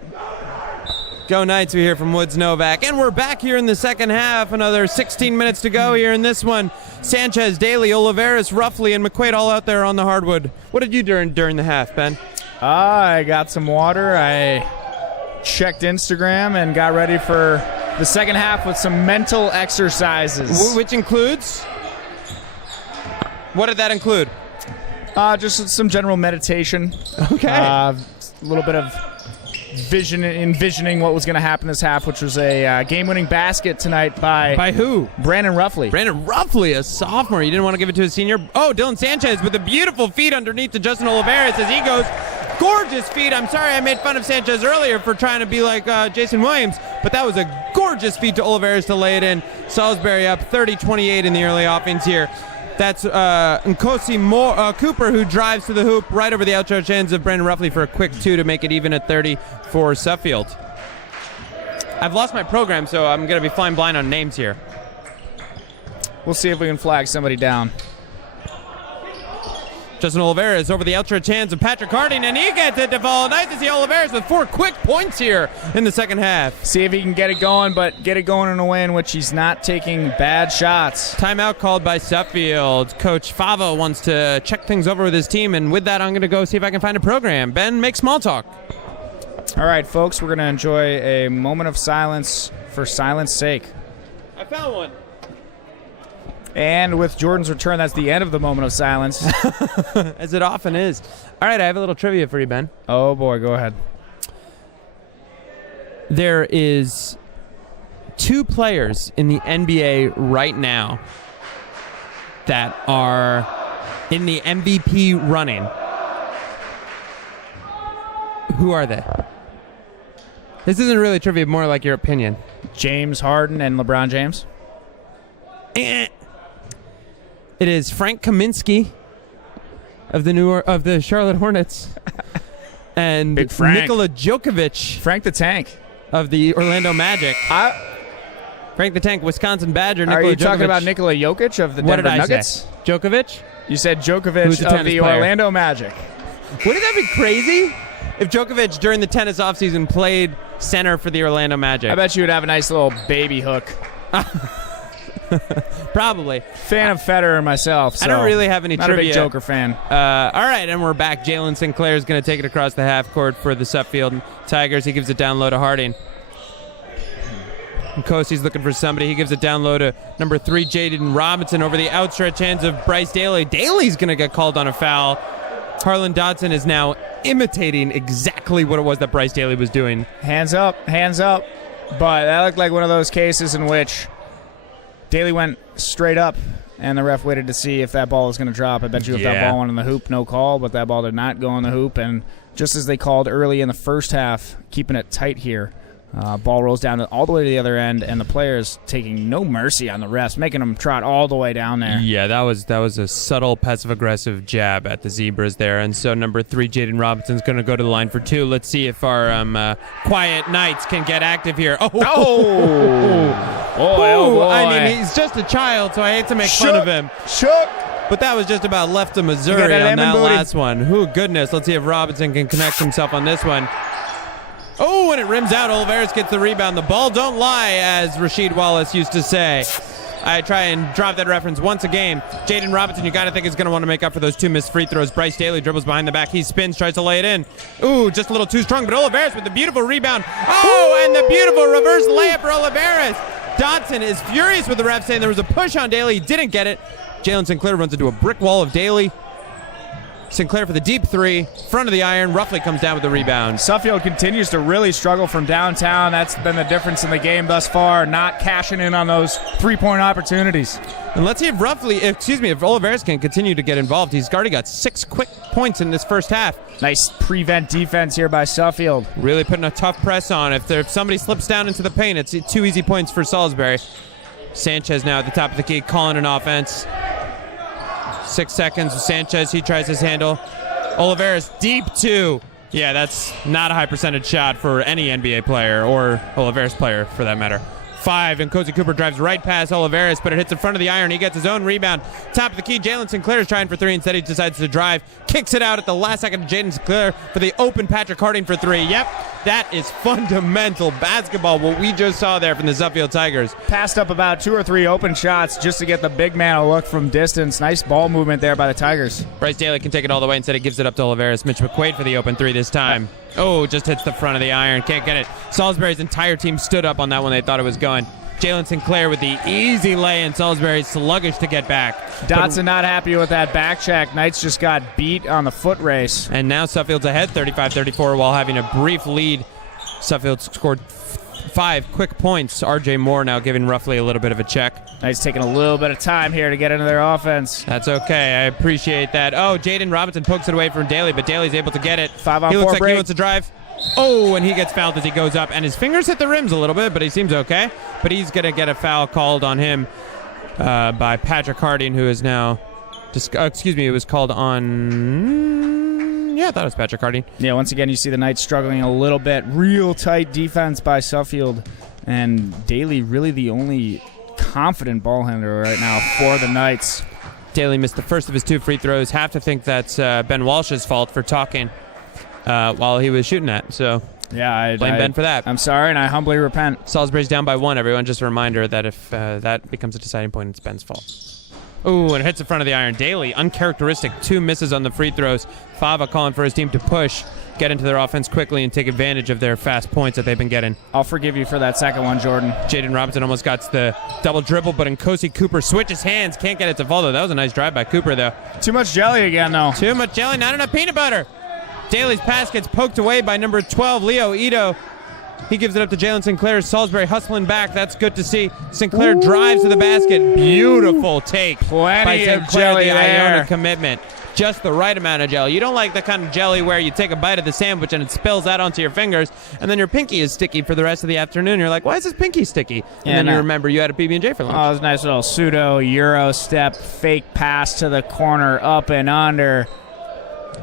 Go Knights, we hear from Woods Novak. And we're back here in the second half. Another 16 minutes to go here in this one. Sanchez, Daly, Oliveras, Ruffley, and McQuaid all out there on the hardwood. What did you do during the half, Ben? I got some water. I checked Instagram and got ready for the second half with some mental exercises. Which includes? What did that include? Just some general meditation. Okay. A little bit of envisioning what was going to happen this half, which was a game-winning basket tonight by who? Brandon Ruffley. Brandon Ruffley, a sophomore. You didn't want to give it to a senior. Oh, Dylan Sanchez with a beautiful feed underneath to Justin Oliveras as he goes. Gorgeous feed. I'm sorry I made fun of Sanchez earlier for trying to be like Jason Williams, but that was a gorgeous feed to Oliveras to lay it in. Salisbury up 30-28 in the early offense here. That's Nkosi Cooper, who drives to the hoop right over the outstretched hands of Brandon Ruffley for a quick two to make it even at 30 for Suffield. I've lost my program, so I'm going to be flying blind on names here. We'll see if we can flag somebody down. Justin Oliveras over the outstretched hands of Patrick Harding, and he gets it to fall. Nice to see Oliveras with 4 quick points here in the second half. See if he can get it going, but get it going in a way in which he's not taking bad shots. Timeout called by Suffield. Coach Fava wants to check things over with his team, and with that, I'm going to go see if I can find a program. Ben, make small talk. All right, folks, we're going to enjoy a moment of silence for silence sake. I found one. And with Jordan's return, that's the end of the moment of silence. As it often is. All right, I have a little trivia for you, Ben. Oh, boy, go ahead. There is 2 players in the NBA right now that are in the MVP running. Who are they? This isn't really trivia, more like your opinion. James Harden and LeBron James. It is Frank Kaminsky of the Charlotte Hornets and Big Frank. Nikola Djokovic Frank the Tank. of the Orlando Magic. Frank the Tank, Wisconsin Badger. Are you talking Djokovic. about Nikola Jokic of the What Denver did I Nuggets? say? Djokovic? You said Who's Djokovic the of tennis the player? Orlando Magic. Wouldn't that be crazy if Djokovic during the tennis offseason played center for the Orlando Magic? I bet you would have a nice little baby hook. Probably. Fan of Federer myself. So I don't really have any not trivia. a big Joker fan. All right, and we're back. Jalen Sinclair is going to take it across the half court for the Suffield Tigers. He gives it down low to Harding. And Kosey's looking for somebody. He gives it down low to number 3, Jaden Robinson, over the outstretched hands of Bryce Daly. Daly's going to get called on a foul. Harlan Dodson is now imitating exactly what it was that Bryce Daly was doing. Hands up, hands up. But that looked like one of those cases in which Daly went straight up, and the ref waited to see if that ball was going to drop. I bet you if that ball went in the hoop, no call, but that ball did not go in the hoop. And just as they called early in the first half, keeping it tight here, ball rolls down all the way to the other end, and the players taking no mercy on the refs, making them trot all the way down there. Yeah, that was a subtle passive-aggressive jab at the Zebras there. And so number 3, Jaden Robinson's going to go to the line for 2. Let's see if our quiet Knights can get active here. Oh! Boy. I mean, he's just a child, so I hate to make fun of him. Shook. But that was just about left of You Missouri got a on lemon that booty. last one. Who goodness. Let's see if Robinson can connect himself on this one. Oh, and it rims out. Oliveris gets the rebound. The ball don't lie, as Rasheed Wallace used to say. I try and drop that reference once a game. Jaden Robinson, you got to think, is going to want to make up for those 2 missed free throws. Bryce Daly dribbles behind the back. He spins, tries to lay it in. Ooh, just a little too strong, but Oliveris with the beautiful rebound. Oh, and the beautiful reverse layup for Oliveris. Dodson is furious with the ref, saying there was a push on Daly. He didn't get it. Jalen Sinclair runs into a brick wall of Daly. Sinclair for the deep 3, front of the iron, roughly comes down with the rebound. Suffield continues to really struggle from downtown. That's been the difference in the game thus far, not cashing in on those 3-point opportunities. And let's see if if Oliveris can continue to get involved. He's already got 6 quick points in this first half. Nice prevent defense here by Suffield. Really putting a tough press on. If somebody slips down into the paint, it's 2 easy points for Salisbury. Sanchez now at the top of the key, calling an offense. 6 seconds. Sanchez, he tries his handle. Oliveris, deep 2. Yeah, that's not a high percentage shot for any NBA player or Oliveris player for that matter. 5, and Cozy Cooper drives right past Oliveris, but it hits in front of the iron. He gets his own rebound. Top of the key, Jalen Sinclair is trying for 3. Instead, he decides to drive. Kicks it out at the last second to Jaden Sinclair for the open Patrick Harding for 3. Yep, that is fundamental basketball, what we just saw there from the Suffield Tigers. Passed up about 2 or 3 open shots just to get the big man a look from distance. Nice ball movement there by the Tigers. Bryce Daly can take it all the way. Instead, he gives it up to Oliveris. Mitch McQuaid for the open 3 this time. Oh, just hits the front of the iron. Can't get it. Salisbury's entire team stood up on that one. They thought it was going. Jalen Sinclair with the easy lay, and Salisbury's sluggish to get back. Dotson not happy with that back check. Knights just got beat on the foot race. And now Suffield's ahead 35-34 while having a brief lead. Suffield scored 5 quick points. RJ Moore now giving roughly a little bit of a check. Knights taking a little bit of time here to get into their offense. That's okay. I appreciate that. Oh, Jaden Robinson pokes it away from Daly, but Daly's able to get it. 5-on-4 He looks like break. he wants to drive. Oh, and he gets fouled as he goes up, and his fingers hit the rims a little bit, but he seems okay. But he's going to get a foul called on him by Patrick Harding, who is now... it was called on... Yeah, I thought it was Patrick Harding. Yeah, once again, you see the Knights struggling a little bit. Real tight defense by Suffield. And Daly really the only confident ball handler right now for the Knights. Daly missed the first of his 2 free throws. Have to think that's Ben Walsh's fault for talking while he was shooting that. So yeah, I blame Ben for that. I'm sorry, and I humbly repent. Salisbury's down by 1, everyone. Just a reminder that if that becomes a deciding point, it's Ben's fault. Ooh, and it hits the front of the iron. Daly, uncharacteristic. 2 misses on the free throws. Fava calling for his team to push. get into their offense quickly and take advantage of their fast points that they've been getting. I'll forgive you for that second one, Jordan. Jaden Robinson almost got the double dribble, but Nkosi Cooper switches hands. Can't get it to fall, though. That was a nice drive by Cooper, though. Too much jelly again, though. Too much jelly, not enough peanut butter. Daly's pass gets poked away by number 12, Leo Ito. He gives it up to Jalen Sinclair. Salisbury hustling back. That's good to see. Sinclair drives to the basket. Beautiful take by Plenty Sinclair, of jelly the there. Iona commitment. Just the right amount of jelly. You don't like the kind of jelly where you take a bite of the sandwich and it spills out onto your fingers, and then your pinky is sticky for the rest of the afternoon. You're like, why is this pinky sticky? And then you remember you had a PB&J for lunch. Oh, it was a nice little pseudo Euro step, fake pass to the corner, up and under.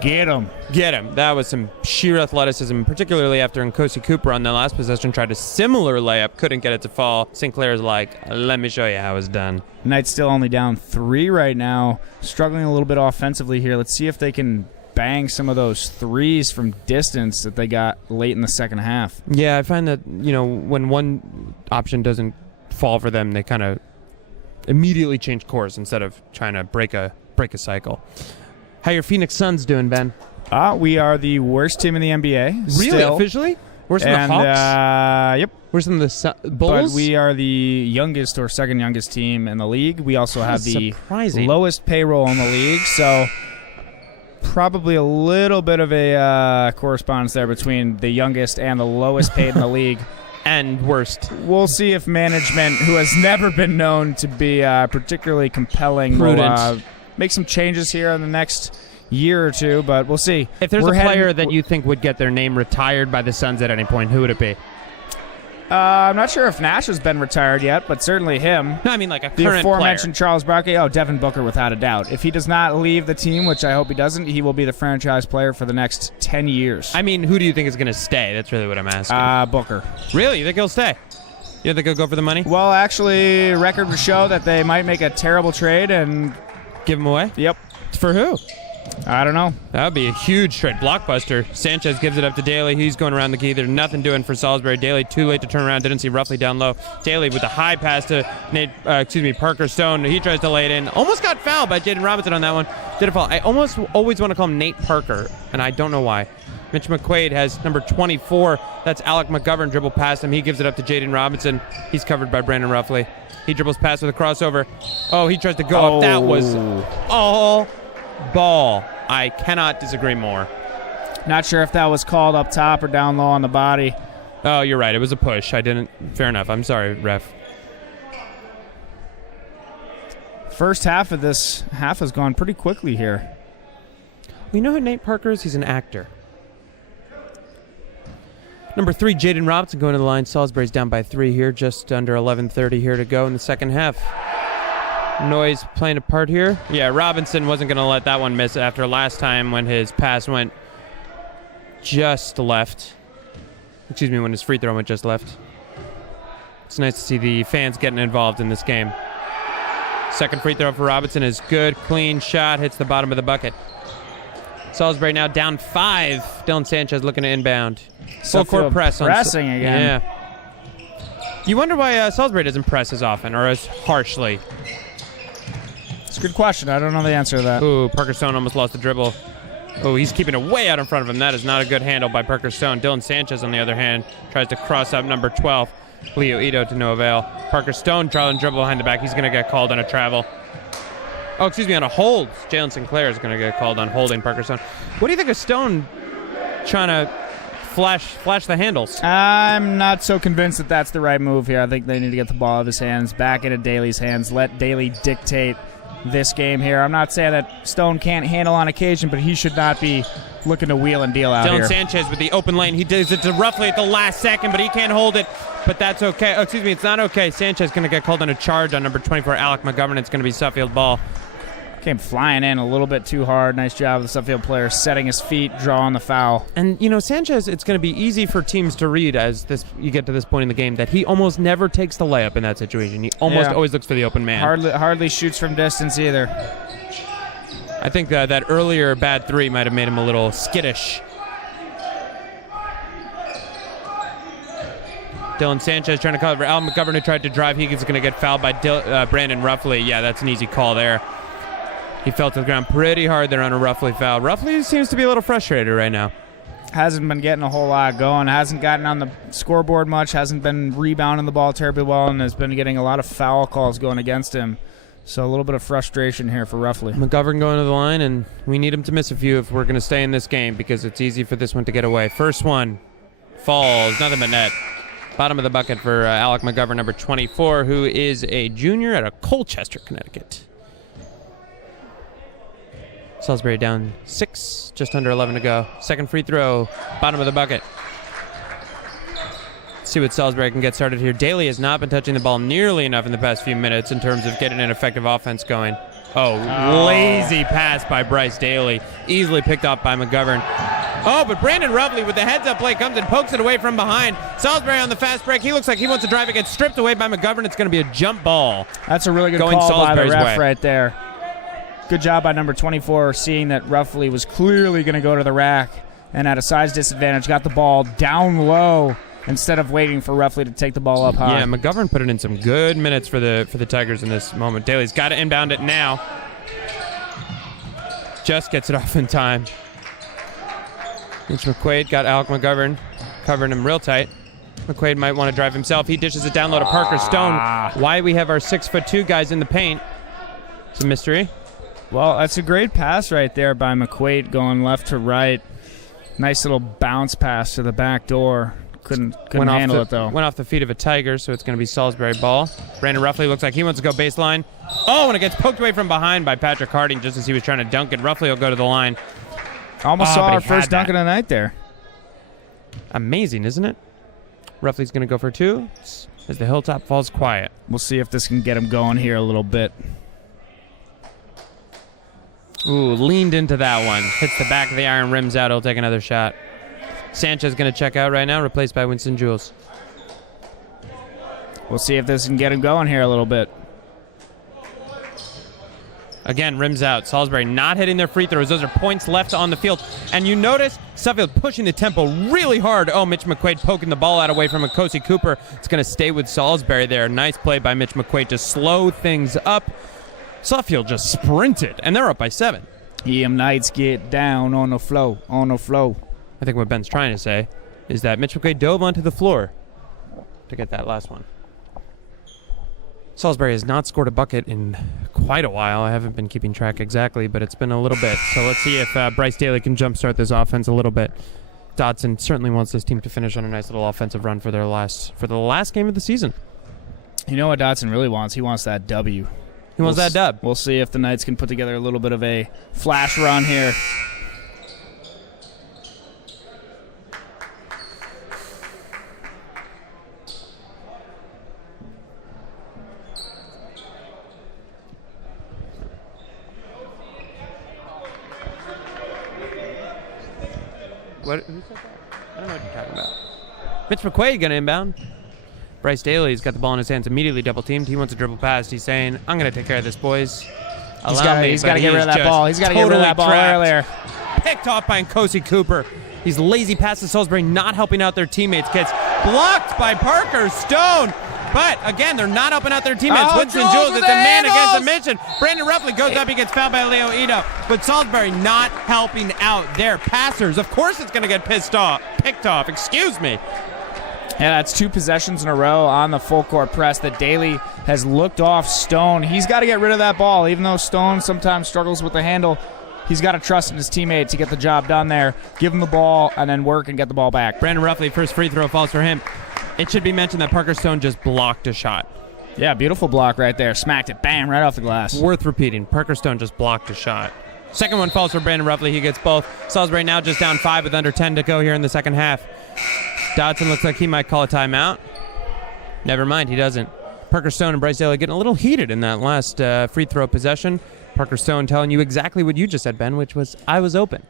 Get him. Get him. That was some sheer athleticism, particularly after Nkosi Cooper on the last possession tried a similar layup, couldn't get it to fall. Sinclair's like, let me show you how it's done. Knight's still only down 3 right now, struggling a little bit offensively here. Let's see if they can bang some of those threes from distance that they got late in the second half. Yeah, I find that, when one option doesn't fall for them, they kind of immediately change course instead of trying to break a cycle. How your Phoenix Suns doing, Ben? We are the worst team in the NBA. Really? Still. Officially? Worse than the Hawks? Yep. Worse than the Bulls? But we are the youngest or second youngest team in the league. We also have the surprising. lowest payroll in the league, so probably a little bit of a correspondence there between the youngest and the lowest paid in the league. And worst. We'll see if management, who has never been known to be particularly compelling, will make some changes here in the next year or two, but we'll see. If there's a player that you think would get their name retired by the Suns at any point, who would it be? I'm not sure if Nash has been retired yet, but certainly him. No, I mean like a the current aforementioned player. Charles Barkley. Oh, Devin Booker, without a doubt. If he does not leave the team, which I hope he doesn't, he will be the franchise player for the next 10 years. I mean, who do you think is going to stay? That's really what I'm asking. Booker. Really? You think he'll stay? You think he'll go for the money? Well, actually, record would show that they might make a terrible trade and give him away? Yep. For who? I don't know. That would be a huge trade. Blockbuster. Sanchez gives it up to Daly. He's going around the key. There's nothing doing for Salisbury. Daly too late to turn around. Didn't see Roughly down low. Daly with a high pass to Parker Stone. He tries to lay it in. Almost got fouled by Jaden Robinson on that one. Did a foul. I almost always want to call him Nate Parker, and I don't know why. Mitch McQuaid has number 24. That's Alec McGovern dribble past him. He gives it up to Jaden Robinson. He's covered by Brandon Roughly. He dribbles past with a crossover. Oh, he tries to go up. That was all ball. I cannot disagree more. Not sure if that was called up top or down low on the body. Oh, you're right. It was a push. I didn't. Fair enough. I'm sorry, ref. First half of this half has gone pretty quickly here. You know who Nate Parker is? He's an actor. Number 3, Jaden Robinson going to the line. Salisbury's down by 3 here. Just under 11:30 here to go in the second half. Noise playing a part here. Yeah, Robinson wasn't going to let that one miss after last time when his pass went just left. Excuse me, when his free throw went just left. It's nice to see the fans getting involved in this game. Second free throw for Robinson is good. Clean shot. Hits the bottom of the bucket. Salisbury now down 5. Dylan Sanchez looking to inbound. Full court press. Pressing again. Yeah. You wonder why Salisbury doesn't press as often or as harshly. It's a good question. I don't know the answer to that. Ooh, Parker Stone almost lost the dribble. Oh, he's keeping it way out in front of him. That is not a good handle by Parker Stone. Dylan Sanchez, on the other hand, tries to cross up number 12, Leo Ito, to no avail. Parker Stone trying to dribble behind the back. He's going to get called on a travel. Oh, excuse me, on a hold. Jalen Sinclair is going to get called on holding Parker Stone. What do you think of Stone trying to flash the handles? I'm not so convinced that that's the right move here. I think they need to get the ball out of his hands, back into Daly's hands, let Daly dictate this game here. I'm not saying that Stone can't handle on occasion, but he should not be looking to wheel and deal out Dylan here. Sanchez with the open lane. He does it to Roughly at the last second, but he can't hold it. But that's okay. Oh, excuse me, it's not okay. Sanchez going to get called on a charge on number 24, Alec McGovern. It's going to be Suffield ball. Came flying in a little bit too hard. Nice job of the Suffield player setting his feet, drawing the foul. And, Sanchez, it's going to be easy for teams to read as you get to this point in the game that he almost never takes the layup in that situation. He almost always looks for the open man. Hardly shoots from distance either. I think that earlier bad 3 might have made him a little skittish. Dylan Sanchez trying to cover. Al McGovern who tried to drive. He's going to get fouled by Brandon Roughly. Yeah, that's an easy call there. He fell to the ground pretty hard there on a Roughly foul. Roughly seems to be a little frustrated right now. hasn't been getting a whole lot going, hasn't gotten on the scoreboard much, hasn't been rebounding the ball terribly well, and has been getting a lot of foul calls going against him. So a little bit of frustration here for Ruffley. McGovern going to the line, and we need him to miss a few if we're going to stay in this game because it's easy for this one to get away. First one falls, nothing but net. Bottom of the bucket for Alec McGovern, number 24, who is a junior out of Colchester, Connecticut. Salisbury down 6, just under 11 to go. Second free throw, bottom of the bucket. Let's see what Salisbury can get started here. Daly has not been touching the ball nearly enough in the past few minutes in terms of getting an effective offense going. Lazy pass by Bryce Daly. Easily picked up by McGovern. But Brandon Ruffley with the heads-up play comes and pokes it away from behind. Salisbury on the fast break. He looks like he wants to drive. It gets stripped away by McGovern. It's going to be a jump ball. That's a really good going call Salisbury's by the ref way. right there. Good job by number 24, seeing that Ruffley was clearly going to go to the rack and at a size disadvantage, got the ball down low instead of waiting for Ruffley to take the ball up high. Yeah, McGovern put it in some good minutes for the Tigers in this moment. Daly's got to inbound it now. Just gets it off in time. Mitch McQuaid got Alec McGovern covering him real tight. McQuaid might want to drive himself. He dishes it down low to Parker Stone. Why we have our 6'2" guys in the paint? It's a mystery. Well, that's a great pass right there by McQuaid going left to right. Nice little bounce pass to the back door. Couldn't handle it, though. Went off the feet of a Tiger, so it's going to be Salisbury ball. Brandon Ruffley looks like he wants to go baseline. And it gets poked away from behind by Patrick Harding just as he was trying to dunk it. Ruffley will go to the line. Almost saw but our he first had dunk that. of the night there. Amazing, isn't it? Ruffley's going to go for 2 as the Hilltop falls quiet. We'll see if this can get him going here a little bit. Leaned into that one. Hits the back of the iron, rims out. He'll take another shot. Sanchez going to check out right now, replaced by Winston Jules. We'll see if this can get him going here a little bit. Again, rims out. Salisbury not hitting their free throws. Those are points left on the field. And you notice Suffield pushing the tempo really hard. Mitch McQuaid poking the ball out away from Kosi Cooper. It's going to stay with Salisbury there. Nice play by Mitch McQuaid to slow things up. Suffield just sprinted, and they're up by 7. Knights get down on the flow, I think what Ben's trying to say is that Mitch McQuaid dove onto the floor to get that last one. Salisbury has not scored a bucket in quite a while. I haven't been keeping track exactly, but it's been a little bit. So let's see if Bryce Daly can jumpstart this offense a little bit. Dodson certainly wants this team to finish on a nice little offensive run for the last game of the season. You know what Dodson really wants? He wants that W. He wants that dub. We'll see if the Knights can put together a little bit of a flash run here. What? Who said that? I don't know what you're talking about. Mitch McQuaid going to inbound. Bryce Daly's got the ball in his hands, immediately double teamed. He wants a dribble pass. He's saying, I'm going to take care of this, boys. He's got to get rid of that ball. He's got to get rid of that ball earlier. Picked off by Kosi Cooper. These lazy passes, Salisbury not helping out their teammates. Gets blocked by Parker Stone. But, again, they're not helping out their teammates. Winston Jules is a man against a mission. Brandon Ruffley goes up. He gets fouled by Leo Ito. But Salisbury not helping out their passers. Of course it's going to get picked off. Excuse me. Yeah, that's 2 possessions in a row on the full court press that Daly has looked off Stone. He's got to get rid of that ball. Even though Stone sometimes struggles with the handle, he's got to trust in his teammate to get the job done there. Give him the ball and then work and get the ball back. Brandon Ruffley, first free throw falls for him. It should be mentioned that Parker Stone just blocked a shot. Yeah, beautiful block right there. Smacked it, bam, right off the glass. Worth repeating. Parker Stone just blocked a shot. Second one falls for Brandon Ruffley. He gets both. Salisbury now just down 5 with under 10 to go here in the second half. Dodson looks like he might call a timeout. Never mind, he doesn't. Parker Stone and Bryce Daly getting a little heated in that last free throw possession. Parker Stone telling you exactly what you just said, Ben, which was, I was open.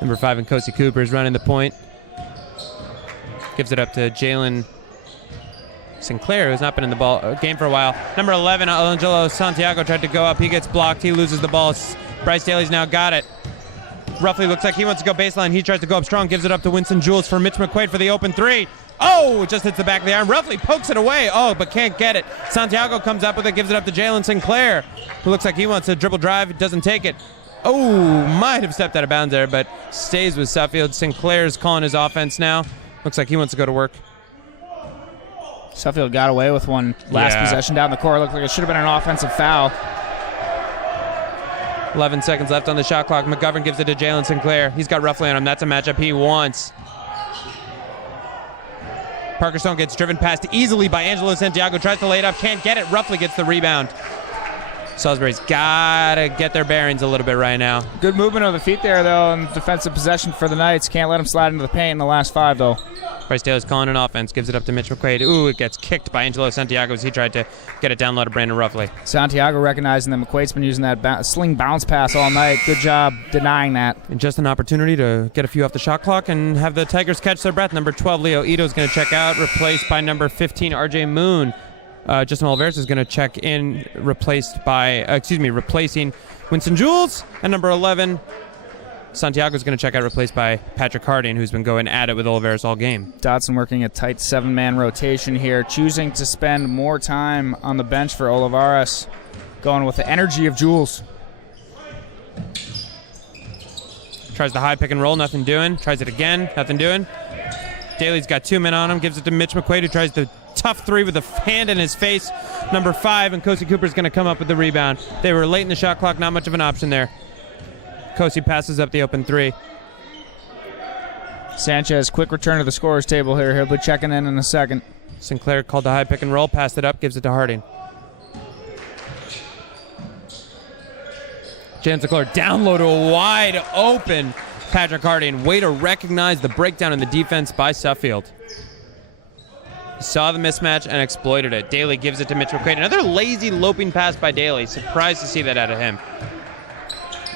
Number 5 and Kosi Cooper is running the point. Gives it up to Jalen Sinclair, who's not been in the game for a while. Number 11, Angelo Santiago tried to go up. He gets blocked. He loses the ball. Bryce Daly's now got it. Ruffley looks like he wants to go baseline. He tries to go up strong. Gives it up to Winston Jules for Mitch McQuaid for the open 3. Oh, just hits the back of the arm. Roughly pokes it away. Oh, but can't get it. Santiago comes up with it, gives it up to Jalen Sinclair, who looks like he wants a dribble drive. Doesn't take it. Oh, might have stepped out of bounds there, but stays with Suffield. Sinclair's calling his offense now. Looks like he wants to go to work. Suffield got away with one last possession down the court. Looked like it should have been an offensive foul. 11 seconds left on the shot clock. McGovern gives it to Jalen Sinclair. He's got Roughly on him. That's a matchup he wants. Parker Stone gets driven past easily by Angelo Santiago. Tries to lay it up. Can't get it. Roughly gets the rebound. Salisbury's got to get their bearings a little bit right now. Good movement of the feet there, though, and defensive possession for the Knights. Can't let them slide into the paint in the last 5, though. Bryce Taylor's calling an offense. Gives it up to Mitch McQuaid. Ooh, it gets kicked by Angelo Santiago as he tried to get it down low to Brandon Roughly. Santiago recognizing that McQuaid's been using that sling bounce pass all night. Good job denying that. And just an opportunity to get a few off the shot clock and have the Tigers catch their breath. Number 12, Leo Ito's going to check out, replaced by number 15, RJ Moon. Justin Oliveras is going to check in, replacing Winston Jules. And number 11, Santiago is going to check out, replaced by Patrick Harding, who's been going at it with Oliveras all game. Dotson working a tight 7-man rotation here, choosing to spend more time on the bench for Olivares, going with the energy of Jules. Tries the high pick and roll, nothing doing. Tries it again, nothing doing. Daly's got 2 men on him, gives it to Mitch McQuaid, who tries the tough 3 with a hand in his face. Number 5, and Kosi Cooper's going to come up with the rebound. They were late in the shot clock, not much of an option there. Kosi passes up the open 3. Sanchez, quick return to the scorer's table here. He'll be checking in a second. Sinclair called the high pick and roll, passed it up, gives it to Harding. Jan Sinclair down low to a wide open Patrick Harding. Way to recognize the breakdown in the defense by Suffield. Saw the mismatch and exploited it. Daly gives it to Mitch McQuaid. Another lazy loping pass by Daly. Surprised to see that out of him.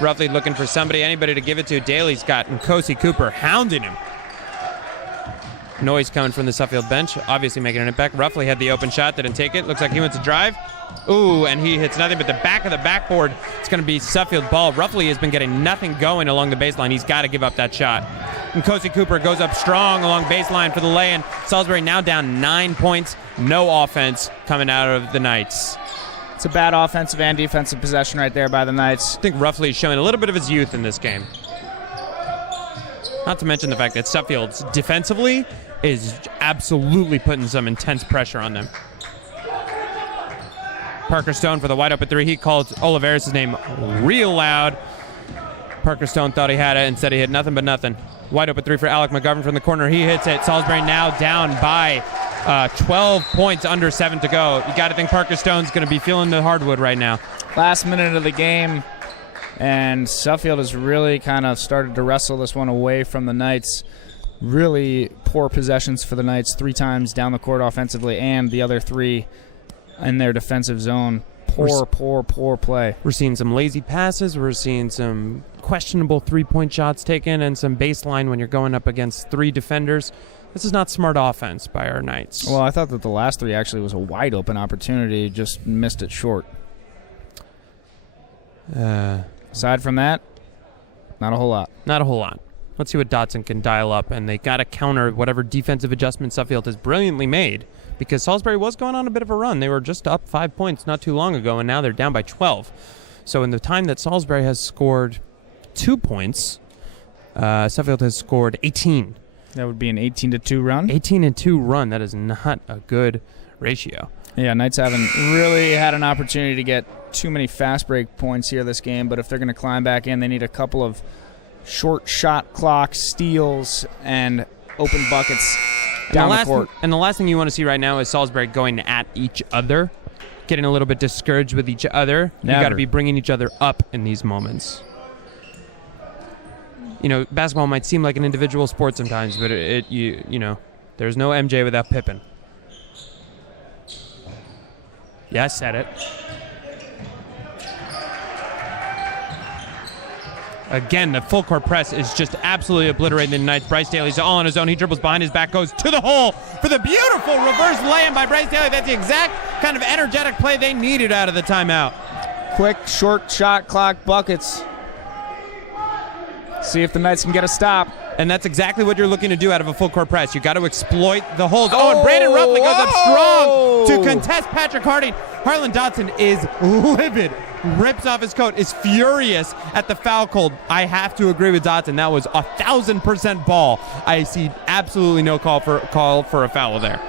Roughly looking for anybody to give it to. Daly's got Kosi Cooper hounding him. Noise coming from the Suffield bench. Obviously making it back. Roughly had the open shot. Didn't take it. Looks like he wants to drive. Ooh, and he hits nothing but the back of the backboard. It's going to be Suffield ball. Roughly has been getting nothing going along the baseline. He's got to give up that shot. And Kosi Cooper goes up strong along baseline for the lay-in. Salisbury now down 9 points. No offense coming out of the Knights. It's a bad offensive and defensive possession right there by the Knights. I think Roughly is showing a little bit of his youth in this game. Not to mention the fact that Suffield defensively is absolutely putting some intense pressure on them. Parker Stone for the wide open 3. He called Oliveras' name real loud. Parker Stone thought he had it. Instead, he hit nothing but nothing. Wide open 3 for Alec McGovern from the corner. He hits it. Salisbury now down by 12 points, under 7 to go. You got to think Parker Stone's going to be feeling the hardwood right now. Last minute of the game, and Suffield has really kind of started to wrestle this one away from the Knights. Really poor possessions for the Knights, 3 times down the court offensively, and the other 3 in their defensive zone. Poor play. We're seeing some lazy passes. We're seeing some questionable 3-point shots taken and some baseline when you're going up against 3 defenders. This is not smart offense by our Knights. Well, I thought that the last 3 actually was a wide open opportunity, just missed it short. Aside from that, not a whole lot. Not a whole lot. Let's see what Dotson can dial up, and they got to counter whatever defensive adjustment Suffield has brilliantly made, because Salisbury was going on a bit of a run. They were just up 5 points not too long ago, and now they're down by 12. So in the time that Salisbury has scored 2 points, Suffield has scored 18. That would be an 18-2 run? 18-2 run. That is not a good ratio. Yeah, Knights haven't really had an opportunity to get too many fast break points here this game, but if they're going to climb back in, they need a couple of short shot clock steals and open buckets down the court. And the last thing you want to see right now is Salisbury going at each other, getting a little bit discouraged with each other. You got to be bringing each other up in these moments. You know, basketball might seem like an individual sport sometimes, but you know, there's no MJ without Pippen. Yeah, I said it. Again, the full court press is just absolutely obliterating the Knights. Bryce Daly's all on his own. He dribbles behind his back, goes to the hole for the beautiful reverse lay-in by Bryce Daly. That's the exact kind of energetic play they needed out of the timeout. Quick, short shot clock buckets. See if the Knights can get a stop. And that's exactly what you're looking to do out of a full court press. You got to exploit the holes. Oh, and Brandon Ruffley goes up strong to contest Patrick Harding. Harlan Dotson is livid, rips off his coat, is furious at the foul call. I have to agree with Dotson. That was 1,000% ball. I see absolutely no call for a foul there.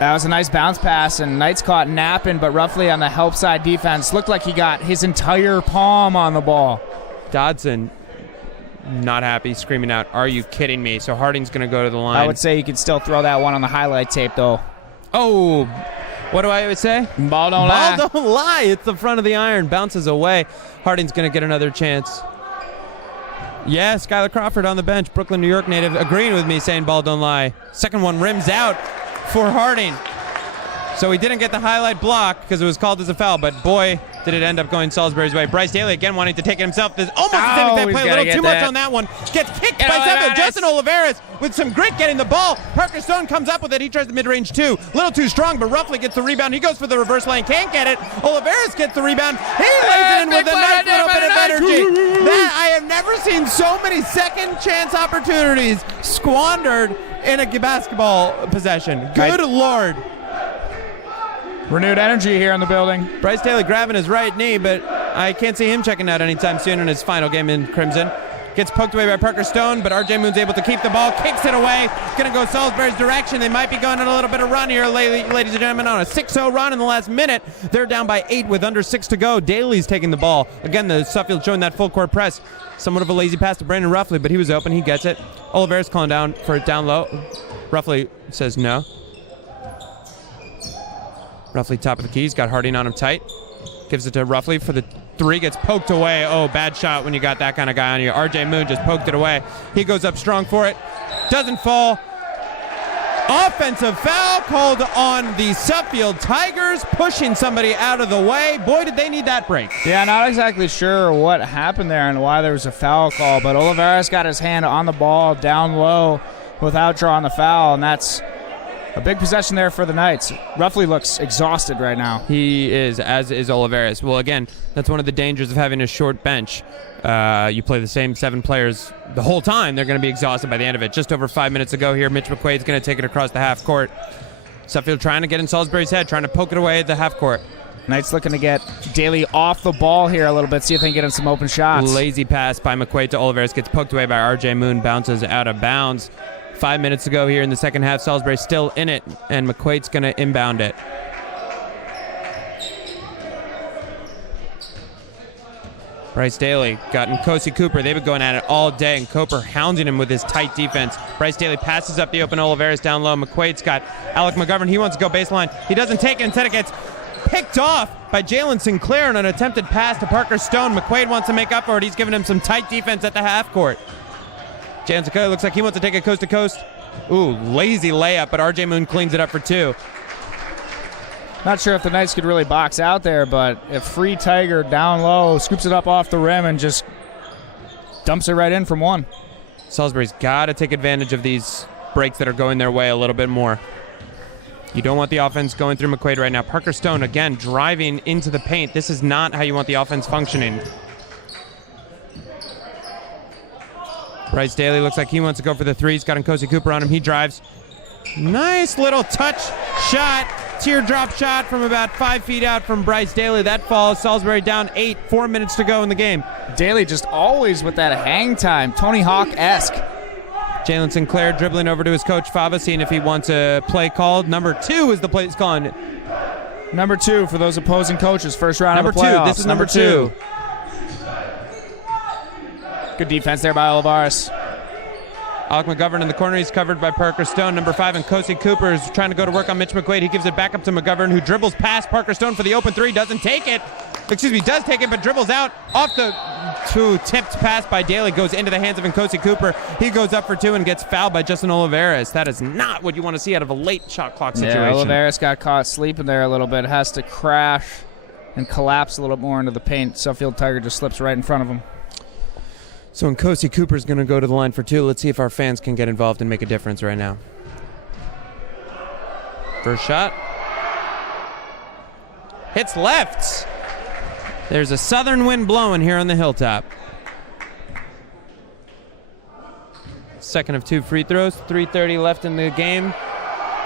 That was a nice bounce pass, and Knights caught napping, but Ruffley on the help side defense looked like he got his entire palm on the ball. Dotson not happy, screaming out, "Are you kidding me?" So Harding's going to go to the line. I would say you could still throw that one on the highlight tape, though. Oh, what do I always say? Ball don't lie. Ball don't lie. It's the front of the iron. Bounces away. Harding's going to get another chance. Yeah, Skylar Crawford on the bench, Brooklyn, New York native, agreeing with me, saying ball don't lie. Second one rims out for Harding. So he didn't get the highlight block because it was called as a foul, but boy, did it end up going Salisbury's way. Bryce Daly again wanting to take it himself. There's almost the same exact play, a little too much on that one. Gets kicked by Suffield. Justin Olivares with some grit getting the ball. Parker Stone comes up with it. He tries the mid-range too. Little too strong, but Ruffley gets the rebound. He goes for the reverse lane. Can't get it. Olivares gets the rebound. He lays it in with a nice little bit of energy. That I have never seen so many second chance opportunities squandered in a basketball possession. Good Lord. Renewed energy here in the building. Bryce Daly grabbing his right knee, but I can't see him checking out anytime soon in his final game in Crimson. Gets poked away by Parker Stone, but RJ Moon's able to keep the ball, kicks it away. Going to go Salisbury's direction. They might be going on a little bit of run here, ladies and gentlemen, on a 6-0 run in the last minute. They're down by 8 with under 6 to go. Daly's taking the ball. Again, the Suffield showing that full court press. Somewhat of a lazy pass to Brandon Ruffley, but he was open. He gets it. Olivares calling down for it down low. Ruffley says no. Ruffley top of the keys, got Harding on him tight. Gives it to Ruffley for the 3, gets poked away. Oh, bad shot when you got that kind of guy on you. RJ Moon just poked it away. He goes up strong for it. Doesn't fall. Offensive foul called on the Suffield Tigers, pushing somebody out of the way. Boy, did they need that break. Yeah, not exactly sure what happened there and why there was a foul call, but Olivares got his hand on the ball down low without drawing the foul, and that's a big possession there for the Knights. Ruffley looks exhausted right now. He is, as is Olivares. Well, again, that's one of the dangers of having a short bench. You play the same 7 players the whole time, they're going to be exhausted by the end of it. Just over 5 minutes ago here, Mitch McQuaid's going to take it across the half court. Suffield trying to get in Salisbury's head, trying to poke it away at the half court. Knights looking to get Daly off the ball here a little bit, see if they can get him some open shots. Lazy pass by McQuaid to Olivares, gets poked away by RJ Moon, bounces out of bounds. 5 minutes to go here in the second half. Salisbury still in it, and McQuaid's going to inbound it. Bryce Daly got Nkosi Cooper. They've been going at it all day, and Cooper hounding him with his tight defense. Bryce Daly passes up the open Olivares down low. McQuaid's got Alec McGovern. He wants to go baseline. He doesn't take it. Instead, it gets picked off by Jalen Sinclair on an attempted pass to Parker Stone. McQuaid wants to make up for it. He's giving him some tight defense at the half court. Jalen Sinclair looks like he wants to take it coast to coast. Ooh, lazy layup, but RJ Moon cleans it up for 2. Not sure if the Knights could really box out there, but if Free Tiger down low scoops it up off the rim and just dumps it right in from 1. Salisbury's got to take advantage of these breaks that are going their way a little bit more. You don't want the offense going through McQuaid right now. Parker Stone, again, driving into the paint. This is not how you want the offense functioning. Bryce Daly looks like he wants to go for the 3. He's got Nkosi Cooper on him. He drives. Nice little touch shot. Teardrop shot from about 5 feet out from Bryce Daly. That falls. Salisbury down 8. 4 minutes to go in the game. Daly just always with that hang time. Tony Hawk-esque. Jalen Sinclair dribbling over to his coach Fava, seeing if he wants a play called. Number 2 is the play he's calling. Number 2 for those opposing coaches. First round number of the playoffs. 2. This is number 2. Good defense there by Olivares. Alec McGovern in the corner. He's covered by Parker Stone. Number 5, and Nkosi Cooper is trying to go to work on Mitch McQuaid. He gives it back up to McGovern, who dribbles past Parker Stone for the open 3. Doesn't take it. Does take it, but dribbles out off the 2. Tipped pass by Daly goes into the hands of Nkosi Cooper. He goes up for 2 and gets fouled by Justin Olivares. That is not what you want to see out of a late shot clock situation. Yeah, Olivares got caught sleeping there a little bit. Has to crash and collapse a little more into the paint. Suffield Tiger just slips right in front of him. So Nkosi Cooper's going to go to the line for 2. Let's see if our fans can get involved and make a difference right now. First shot. Hits left. There's a southern wind blowing here on the hilltop. second of 2 free throws. 3:30 left in the game.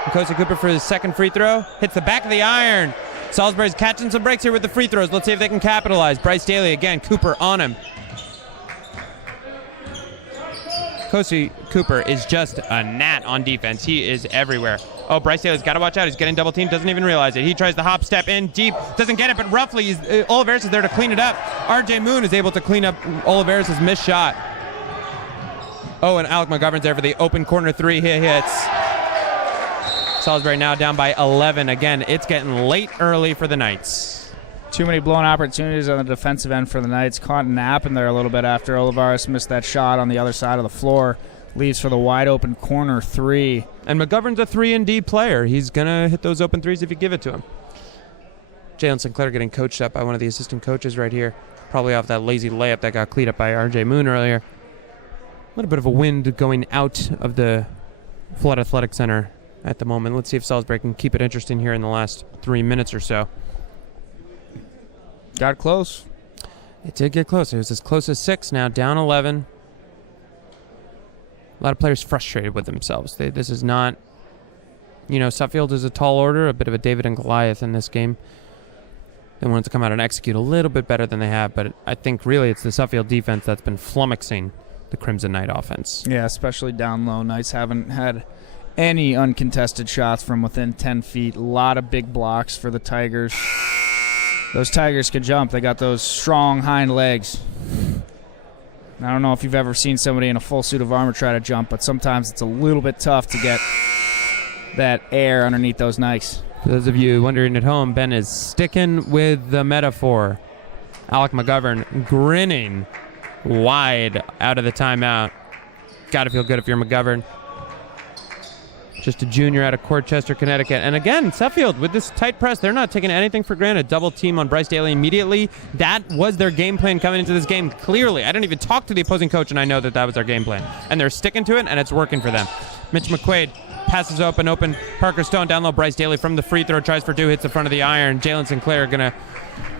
Kosi Cooper for his second free throw. Hits the back of the iron. Salisbury's catching some breaks here with the free throws. Let's see if they can capitalize. Bryce Daly again. Cooper on him. Kosi Cooper is just a gnat on defense. He is everywhere. Oh, Bryce Daly's got to watch out. He's getting double teamed. Doesn't even realize it. He tries to hop step in deep. Doesn't get it, but roughly, Oliveras is there to clean it up. RJ Moon is able to clean up Oliveras' missed shot. Oh, and Alec McGovern's there for the open corner 3. He hits. Salisbury now down by 11. Again, it's getting late early for the Knights. Too many blown opportunities on the defensive end for the Knights. Caught napping there a little bit after Olivares missed that shot on the other side of the floor. Leaves for the wide open corner 3. And McGovern's a 3-and-D player. He's going to hit those open threes if you give it to him. Jalen Sinclair getting coached up by one of the assistant coaches right here. Probably off that lazy layup that got cleaned up by RJ Moon earlier. A little bit of a wind going out of the Flood Athletic Center at the moment. Let's see if Salisbury can keep it interesting here in the last 3 minutes or so. Got close. It did get close. It was as close as 6, now down 11. A lot of players frustrated with themselves. This is not, Suffield is a tall order, a bit of a David and Goliath in this game. They wanted to come out and execute a little bit better than they have, but I think really it's the Suffield defense that's been flummoxing the Crimson Knight offense. Yeah, especially down low. Knights haven't had any uncontested shots from within 10 feet. A lot of big blocks for the Tigers. Those Tigers can jump. They got those strong hind legs. I don't know if you've ever seen somebody in a full suit of armor try to jump, but sometimes it's a little bit tough to get that air underneath those Knights. For those of you wondering at home, Ben is sticking with the metaphor. Alec McGovern grinning wide out of the timeout. Got to feel good if you're McGovern. Just a junior out of Corchester, Connecticut. And again, Suffield, with this tight press, they're not taking anything for granted. Double team on Bryce Daly immediately. That was their game plan coming into this game, clearly. I didn't even talk to the opposing coach, and I know that was their game plan. And they're sticking to it, and it's working for them. Mitch McQuaid passes open. Parker Stone down low. Bryce Daly from the free throw, tries for 2, hits the front of the iron. Jalen Sinclair going to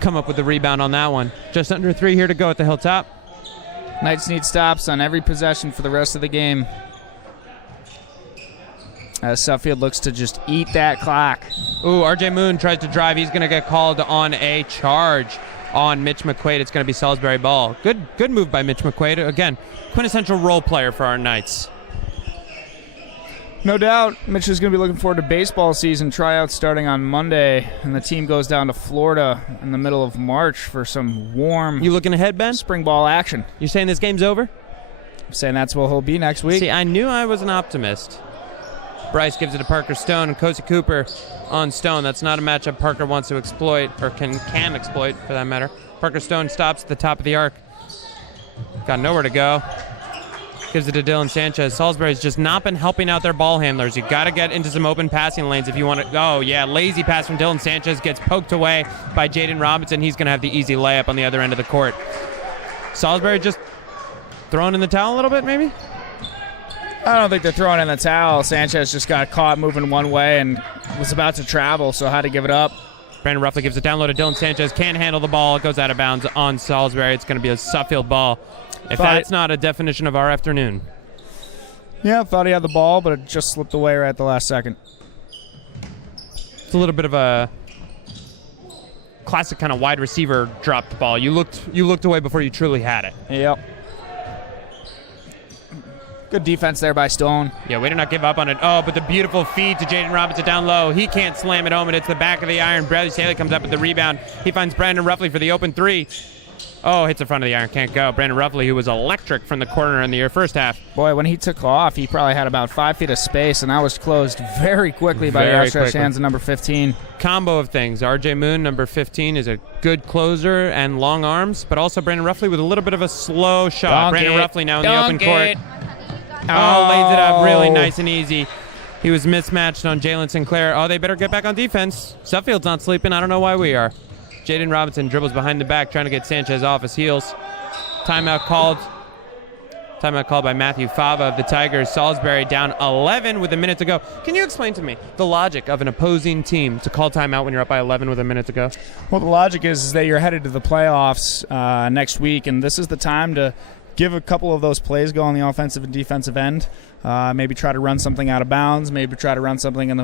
come up with the rebound on that one. Just under 3 here to go at the Hilltop. Knights need stops on every possession for the rest of the game, as Suffield looks to just eat that clock. Ooh, RJ Moon tries to drive. He's going to get called on a charge on Mitch McQuaid. It's going to be Salisbury ball. Good move by Mitch McQuaid. Again, quintessential role player for our Knights. No doubt, Mitch is going to be looking forward to baseball season tryouts starting on Monday, and the team goes down to Florida in the middle of March for some warm You looking ahead, Ben? spring ball action. You saying this game's over? I'm saying that's what he'll be next week. See, I knew I was an optimist. Bryce gives it to Parker Stone, and Kosi Cooper on Stone. That's not a matchup Parker wants to exploit, or can exploit for that matter. Parker Stone stops at the top of the arc. Got nowhere to go. Gives it to Dylan Sanchez. Salisbury's just not been helping out their ball handlers. You got to get into some open passing lanes if you want to. Oh, yeah, lazy pass from Dylan Sanchez gets poked away by Jaden Robinson. He's going to have the easy layup on the other end of the court. Salisbury just throwing in the towel a little bit, maybe? I don't think they're throwing in the towel. Sanchez just got caught moving one way and was about to travel, so had to give it up. Brandon Ruffley gives it down low to Dylan Sanchez. Can't handle the ball. It goes out of bounds on Salisbury. It's going to be a Suffield ball. If that's not a definition of our afternoon. Yeah, thought he had the ball, but it just slipped away right at the last second. It's a little bit of a classic kind of wide receiver dropped ball. You looked away before you truly had it. Yep. Good defense there by Stone. Yeah, way to not give up on it. Oh, but the beautiful feed to Jaden Robinson down low. He can't slam it home, and it's the back of the iron. Bradley Staley comes up with the rebound. He finds Brandon Ruffley for the open 3. Oh, hits the front of the iron. Can't go. Brandon Ruffley, who was electric from the corner in the first half. Boy, when he took off, he probably had about 5 feet of space, and that was closed very quickly by the outstretched hands of number 15. Combo of things. RJ Moon, number 15, is a good closer and long arms, but also Brandon Ruffley with a little bit of a slow shot. Brandon Ruffley now in the open court. Oh, lays it up really nice and easy. He was mismatched on Jalen Sinclair. Oh, they better get back on defense. Suffield's not sleeping. I don't know why we are. Jaden Robinson dribbles behind the back, trying to get Sanchez off his heels. Timeout called. Timeout called by Matthew Fava of the Tigers. Salisbury down 11 with a minute to go. Can you explain to me the logic of an opposing team to call timeout when you're up by 11 with a minute to go? Well, the logic is that you're headed to the playoffs next week, and this is the time to give a couple of those plays go on the offensive and defensive end. Maybe try to run something out of bounds. Maybe try to run something in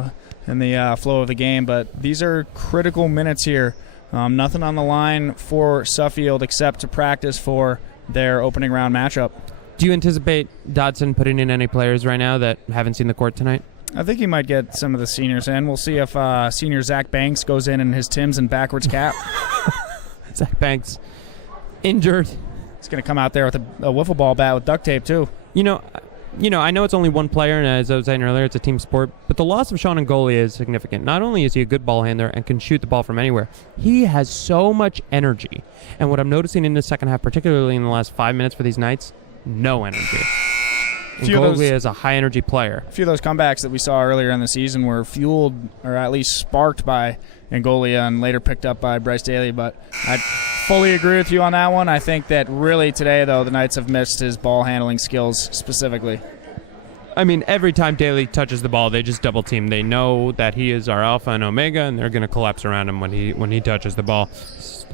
the flow of the game. But these are critical minutes here. Nothing on the line for Suffield except to practice for their opening round matchup. Do you anticipate Dodson putting in any players right now that haven't seen the court tonight? I think he might get some of the seniors in. We'll see if senior Zach Banks goes in his Timbs and backwards cap. Zach Banks injured. He's going to come out there with a wiffle ball bat with duct tape too. You know, I know it's only one player, and as I was saying earlier, it's a team sport, but the loss of Sean Ngoli is significant. Not only is he a good ball handler and can shoot the ball from anywhere, he has so much energy. And what I'm noticing in the second half, particularly in the last 5 minutes for these Knights, no energy. Ngoli is a high-energy player. A few of those comebacks that we saw earlier in the season were fueled, or at least sparked by Ngoli and later picked up by Bryce Daly. But I fully agree with you on that one. I think that really today, though, the Knights have missed his ball handling skills specifically. I mean, every time Daly touches the ball, they just double team. They know that he is our alpha and omega, and they're going to collapse around him when he touches the ball.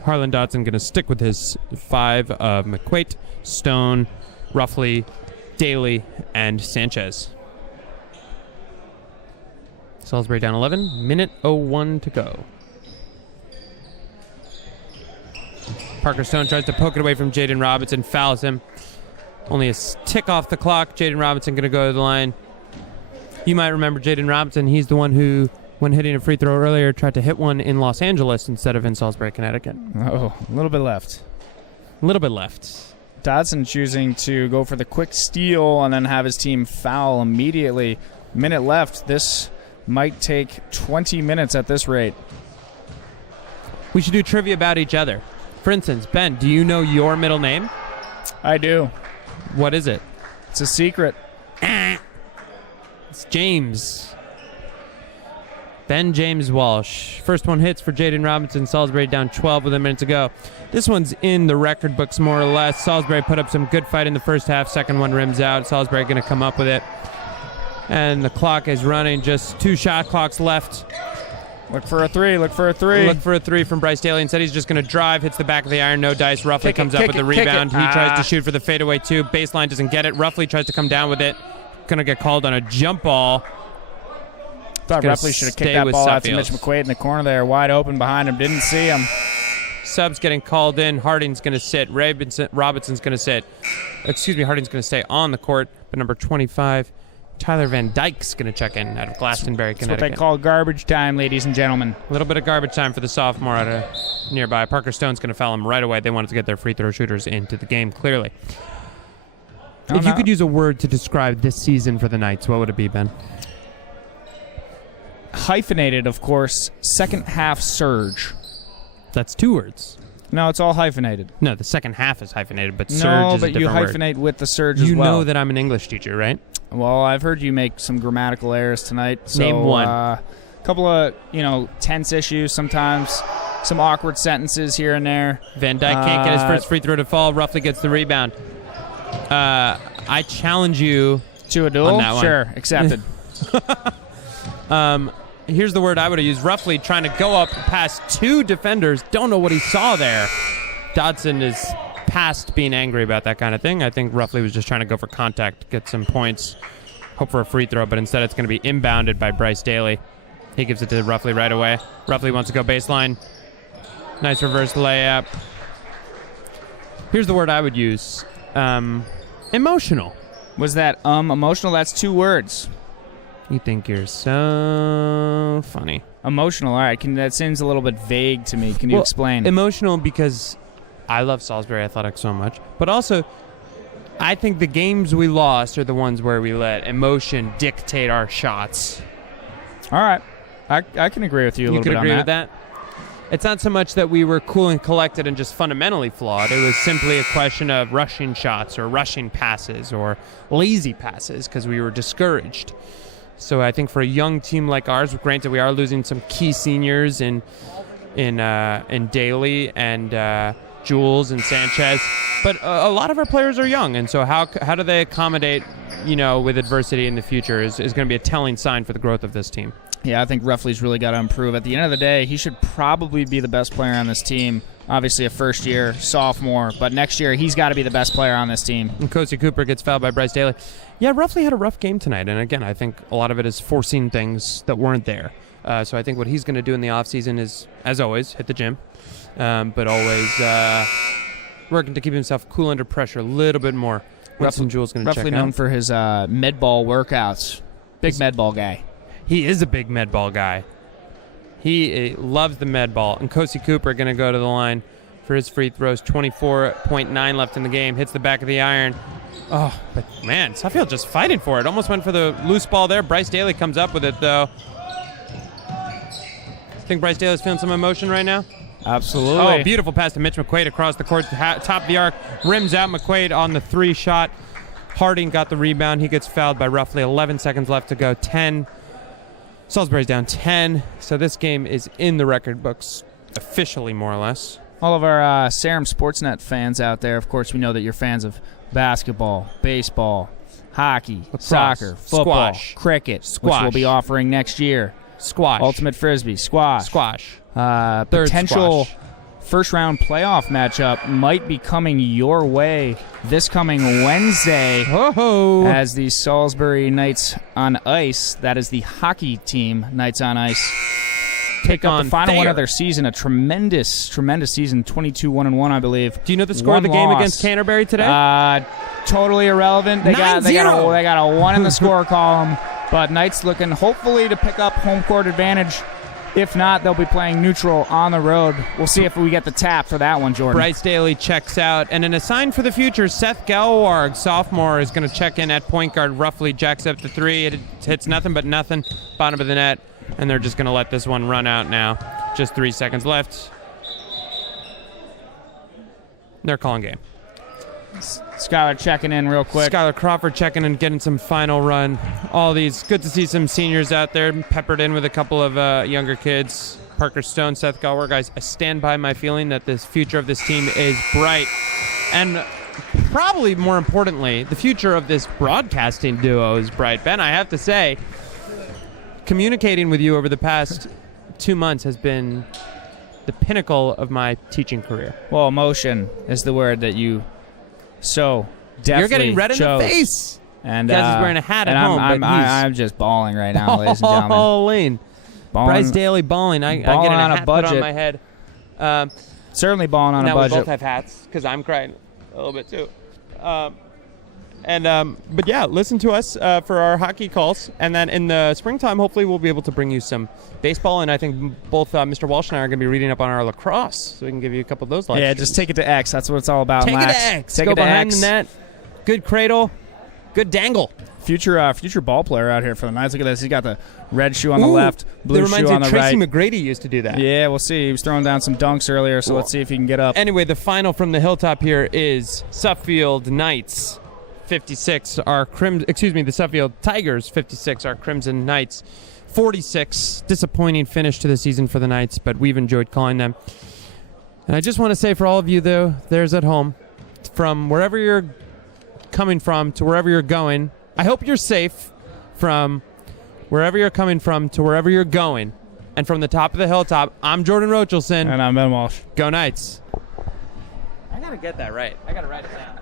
Harlan Dodson going to stick with his 5 of McQuaid, Stone, Ruffley, Daly, and Sanchez. Salisbury down 11, minute 01 to go. Parker Stone tries to poke it away from Jaden Robinson, fouls him. Only a tick off the clock. Jaden Robinson going to go to the line. You might remember Jaden Robinson. He's the one who, when hitting a free throw earlier, tried to hit one in Los Angeles instead of in Salisbury, Connecticut. Oh, a little bit left. A little bit left. Dodson choosing to go for the quick steal and then have his team foul immediately. Minute left. This might take 20 minutes at this rate. We should do trivia about each other. For instance, Ben, do you know your middle name? I do. What is it? It's a secret. It's James. Ben James Walsh. First one hits for Jaden Robinson. Salisbury down 12 with a minute to go. This one's in the record books more or less. Salisbury put up some good fight in the first half. Second one rims out. Salisbury going to come up with it. And the clock is running. Just 2 shot clocks left. Look for a three. Look for a three. Look for a 3 from Bryce Daly. Instead, he's just going to drive. Hits the back of the iron. No dice. Roughly comes up with the rebound. He tries to shoot for the fadeaway too. Baseline doesn't get it. Roughly tries to come down with it. Going to get called on a jump ball. Thought Ruffley should have kicked that ball out to Mitch McQuaid in the corner there, wide open behind him. Didn't see him. Subs getting called in. Harding's going to sit. Robinson's going to sit. Harding's going to stay on the court. But number 25, Tyler Van Dyke's going to check in out of Glastonbury, Connecticut. That's what they call garbage time, ladies and gentlemen. A little bit of garbage time for the sophomore out of nearby. Parker Stone's going to foul him right away. They wanted to get their free throw shooters into the game, clearly. If you could use a word to describe this season for the Knights, what would it be, Ben? Hyphenated, of course. Second half surge. That's 2 words. No, it's all hyphenated. No, the second half is hyphenated, but surge is a No, different but you word. hyphenate with the surge as well. You know that I'm an English teacher, right? Well, I've heard you make some grammatical errors tonight. So, Name one. A couple of, tense issues sometimes. Some awkward sentences here and there. Van Dyke can't get his first free throw to fall. Roughly gets the rebound. I challenge you to a duel. On that one. Sure, accepted. Here's the word I would have used. Roughly trying to go up past 2 defenders. Don't know what he saw there. Dodson is past being angry about that kind of thing. I think Roughly was just trying to go for contact, get some points, hope for a free throw, but instead it's going to be inbounded by Bryce Daly. He gives it to Roughly right away. Roughly wants to go baseline. Nice reverse layup. Here's the word I would use. Emotional. Was that emotional? That's 2 words. You think you're so funny. Emotional. All right. That seems a little bit vague to me. Can you explain? Emotional because I love Salisbury Athletics so much. But also, I think the games we lost are the ones where we let emotion dictate our shots. All right. I can agree with you a little bit on that. You can agree with that? It's not so much that we were cool and collected and just fundamentally flawed. It was simply a question of rushing shots or rushing passes or lazy passes because we were discouraged. So I think for a young team like ours, granted we are losing some key seniors in Daly and Jules and Sanchez, but a lot of our players are young, and so how do they accommodate, with adversity in the future is going to be a telling sign for the growth of this team. Yeah, I think Ruffley's really got to improve. At the end of the day, he should probably be the best player on this team obviously a first-year sophomore, but next year he's got to be the best player on this team. And Kosi Cooper gets fouled by Bryce Daly. Yeah, Ruffley had a rough game tonight, and again, I think a lot of it is forcing things that weren't there. So I think what he's going to do in the offseason is, as always, hit the gym, but always working to keep himself cool under pressure a little bit more. Ruffley Jewell's going to check out. Roughly known for his med ball workouts. Big med ball guy. He is a big med ball guy. He loves the med ball. And Kosi Cooper going to go to the line for his free throws. 24.9 left in the game. Hits the back of the iron. Oh, but man, Suffield just fighting for it. Almost went for the loose ball there. Bryce Daly comes up with it, though. Think Bryce Daly's feeling some emotion right now? Absolutely. Oh, beautiful pass to Mitch McQuaid across the court, top of the arc. Rims out McQuaid on the 3 shot. Harding got the rebound. He gets fouled by roughly 11 seconds left to go. 10. Salisbury's down 10. So this game is in the record books officially, more or less. All of our Sarum Sportsnet fans out there, of course, we know that you're fans of basketball, baseball, hockey, lacrosse, soccer, football, squash, cricket, which we'll be offering next year. Squash. Ultimate Frisbee, squash. Third Potential squash. first-round playoff matchup might be coming your way this coming Wednesday as the Salisbury Knights on Ice, that is the hockey team, Knights on Ice, take up the final one of their season. A tremendous season, 22-1-1, I believe. Do you know the score of the game against Canterbury today? Totally irrelevant. They got a 1 in the score column, but Knights looking hopefully to pick up home court advantage. If not, they'll be playing neutral on the road. We'll see if we get the tap for that one, Jordan. Bryce Daly checks out. And in a sign for the future, Seth Galwarg, sophomore, is going to check in at point guard. Roughly jacks up the 3. It hits nothing but nothing. Bottom of the net. And they're just going to let this one run out now. Just 3 seconds left. They're calling game. Skylar checking in real quick. Skylar Crawford checking in, getting some final run. All these, good to see some seniors out there, peppered in with a couple of younger kids. Parker Stone, Seth Galwer, guys, I stand by my feeling that the future of this team is bright. And probably more importantly, the future of this broadcasting duo is bright. Ben, I have to say, communicating with you over the past 2 months has been the pinnacle of my teaching career. Well, emotion is the word that you so definitely You're getting red in chose. the face. And Gaz is wearing a hat at home. I'm just bawling right now, ladies and gentlemen. Balling. Bryce Daly balling. I get on a a hat budget. put on my head. Certainly balling on a now budget. we both have hats because I'm crying a little bit too. But yeah, listen to us for our hockey calls, and then in the springtime, hopefully we'll be able to bring you some baseball. And I think both Mr. Walsh and I are going to be reading up on our lacrosse, so we can give you a couple of those. Yeah, just take it to X. That's what it's all about. Take Max. it to X. Take Go it to behind X. the net. Good cradle. Good dangle. Future ball player out here for the Knights. Look at this. He's got the red shoe on the left, blue shoe on the Tracy right. McGrady used to do that. Yeah, we'll see. He was throwing down some dunks earlier, so let's see if he can get up. Anyway, the final from the hilltop here is Suffield Knights 56. The Suffield Tigers 56. Our Crimson Knights 46. Disappointing finish to the season for the Knights, but we've enjoyed calling them. And I just want to say for all of you, though, there's at home, from wherever you're coming from to wherever you're going, I hope you're safe from wherever you're coming from to wherever you're going. And from the top of the hilltop, I'm Jordan Rochelson. And I'm Ben Walsh. Go Knights. I got to get that right. I got to write it down.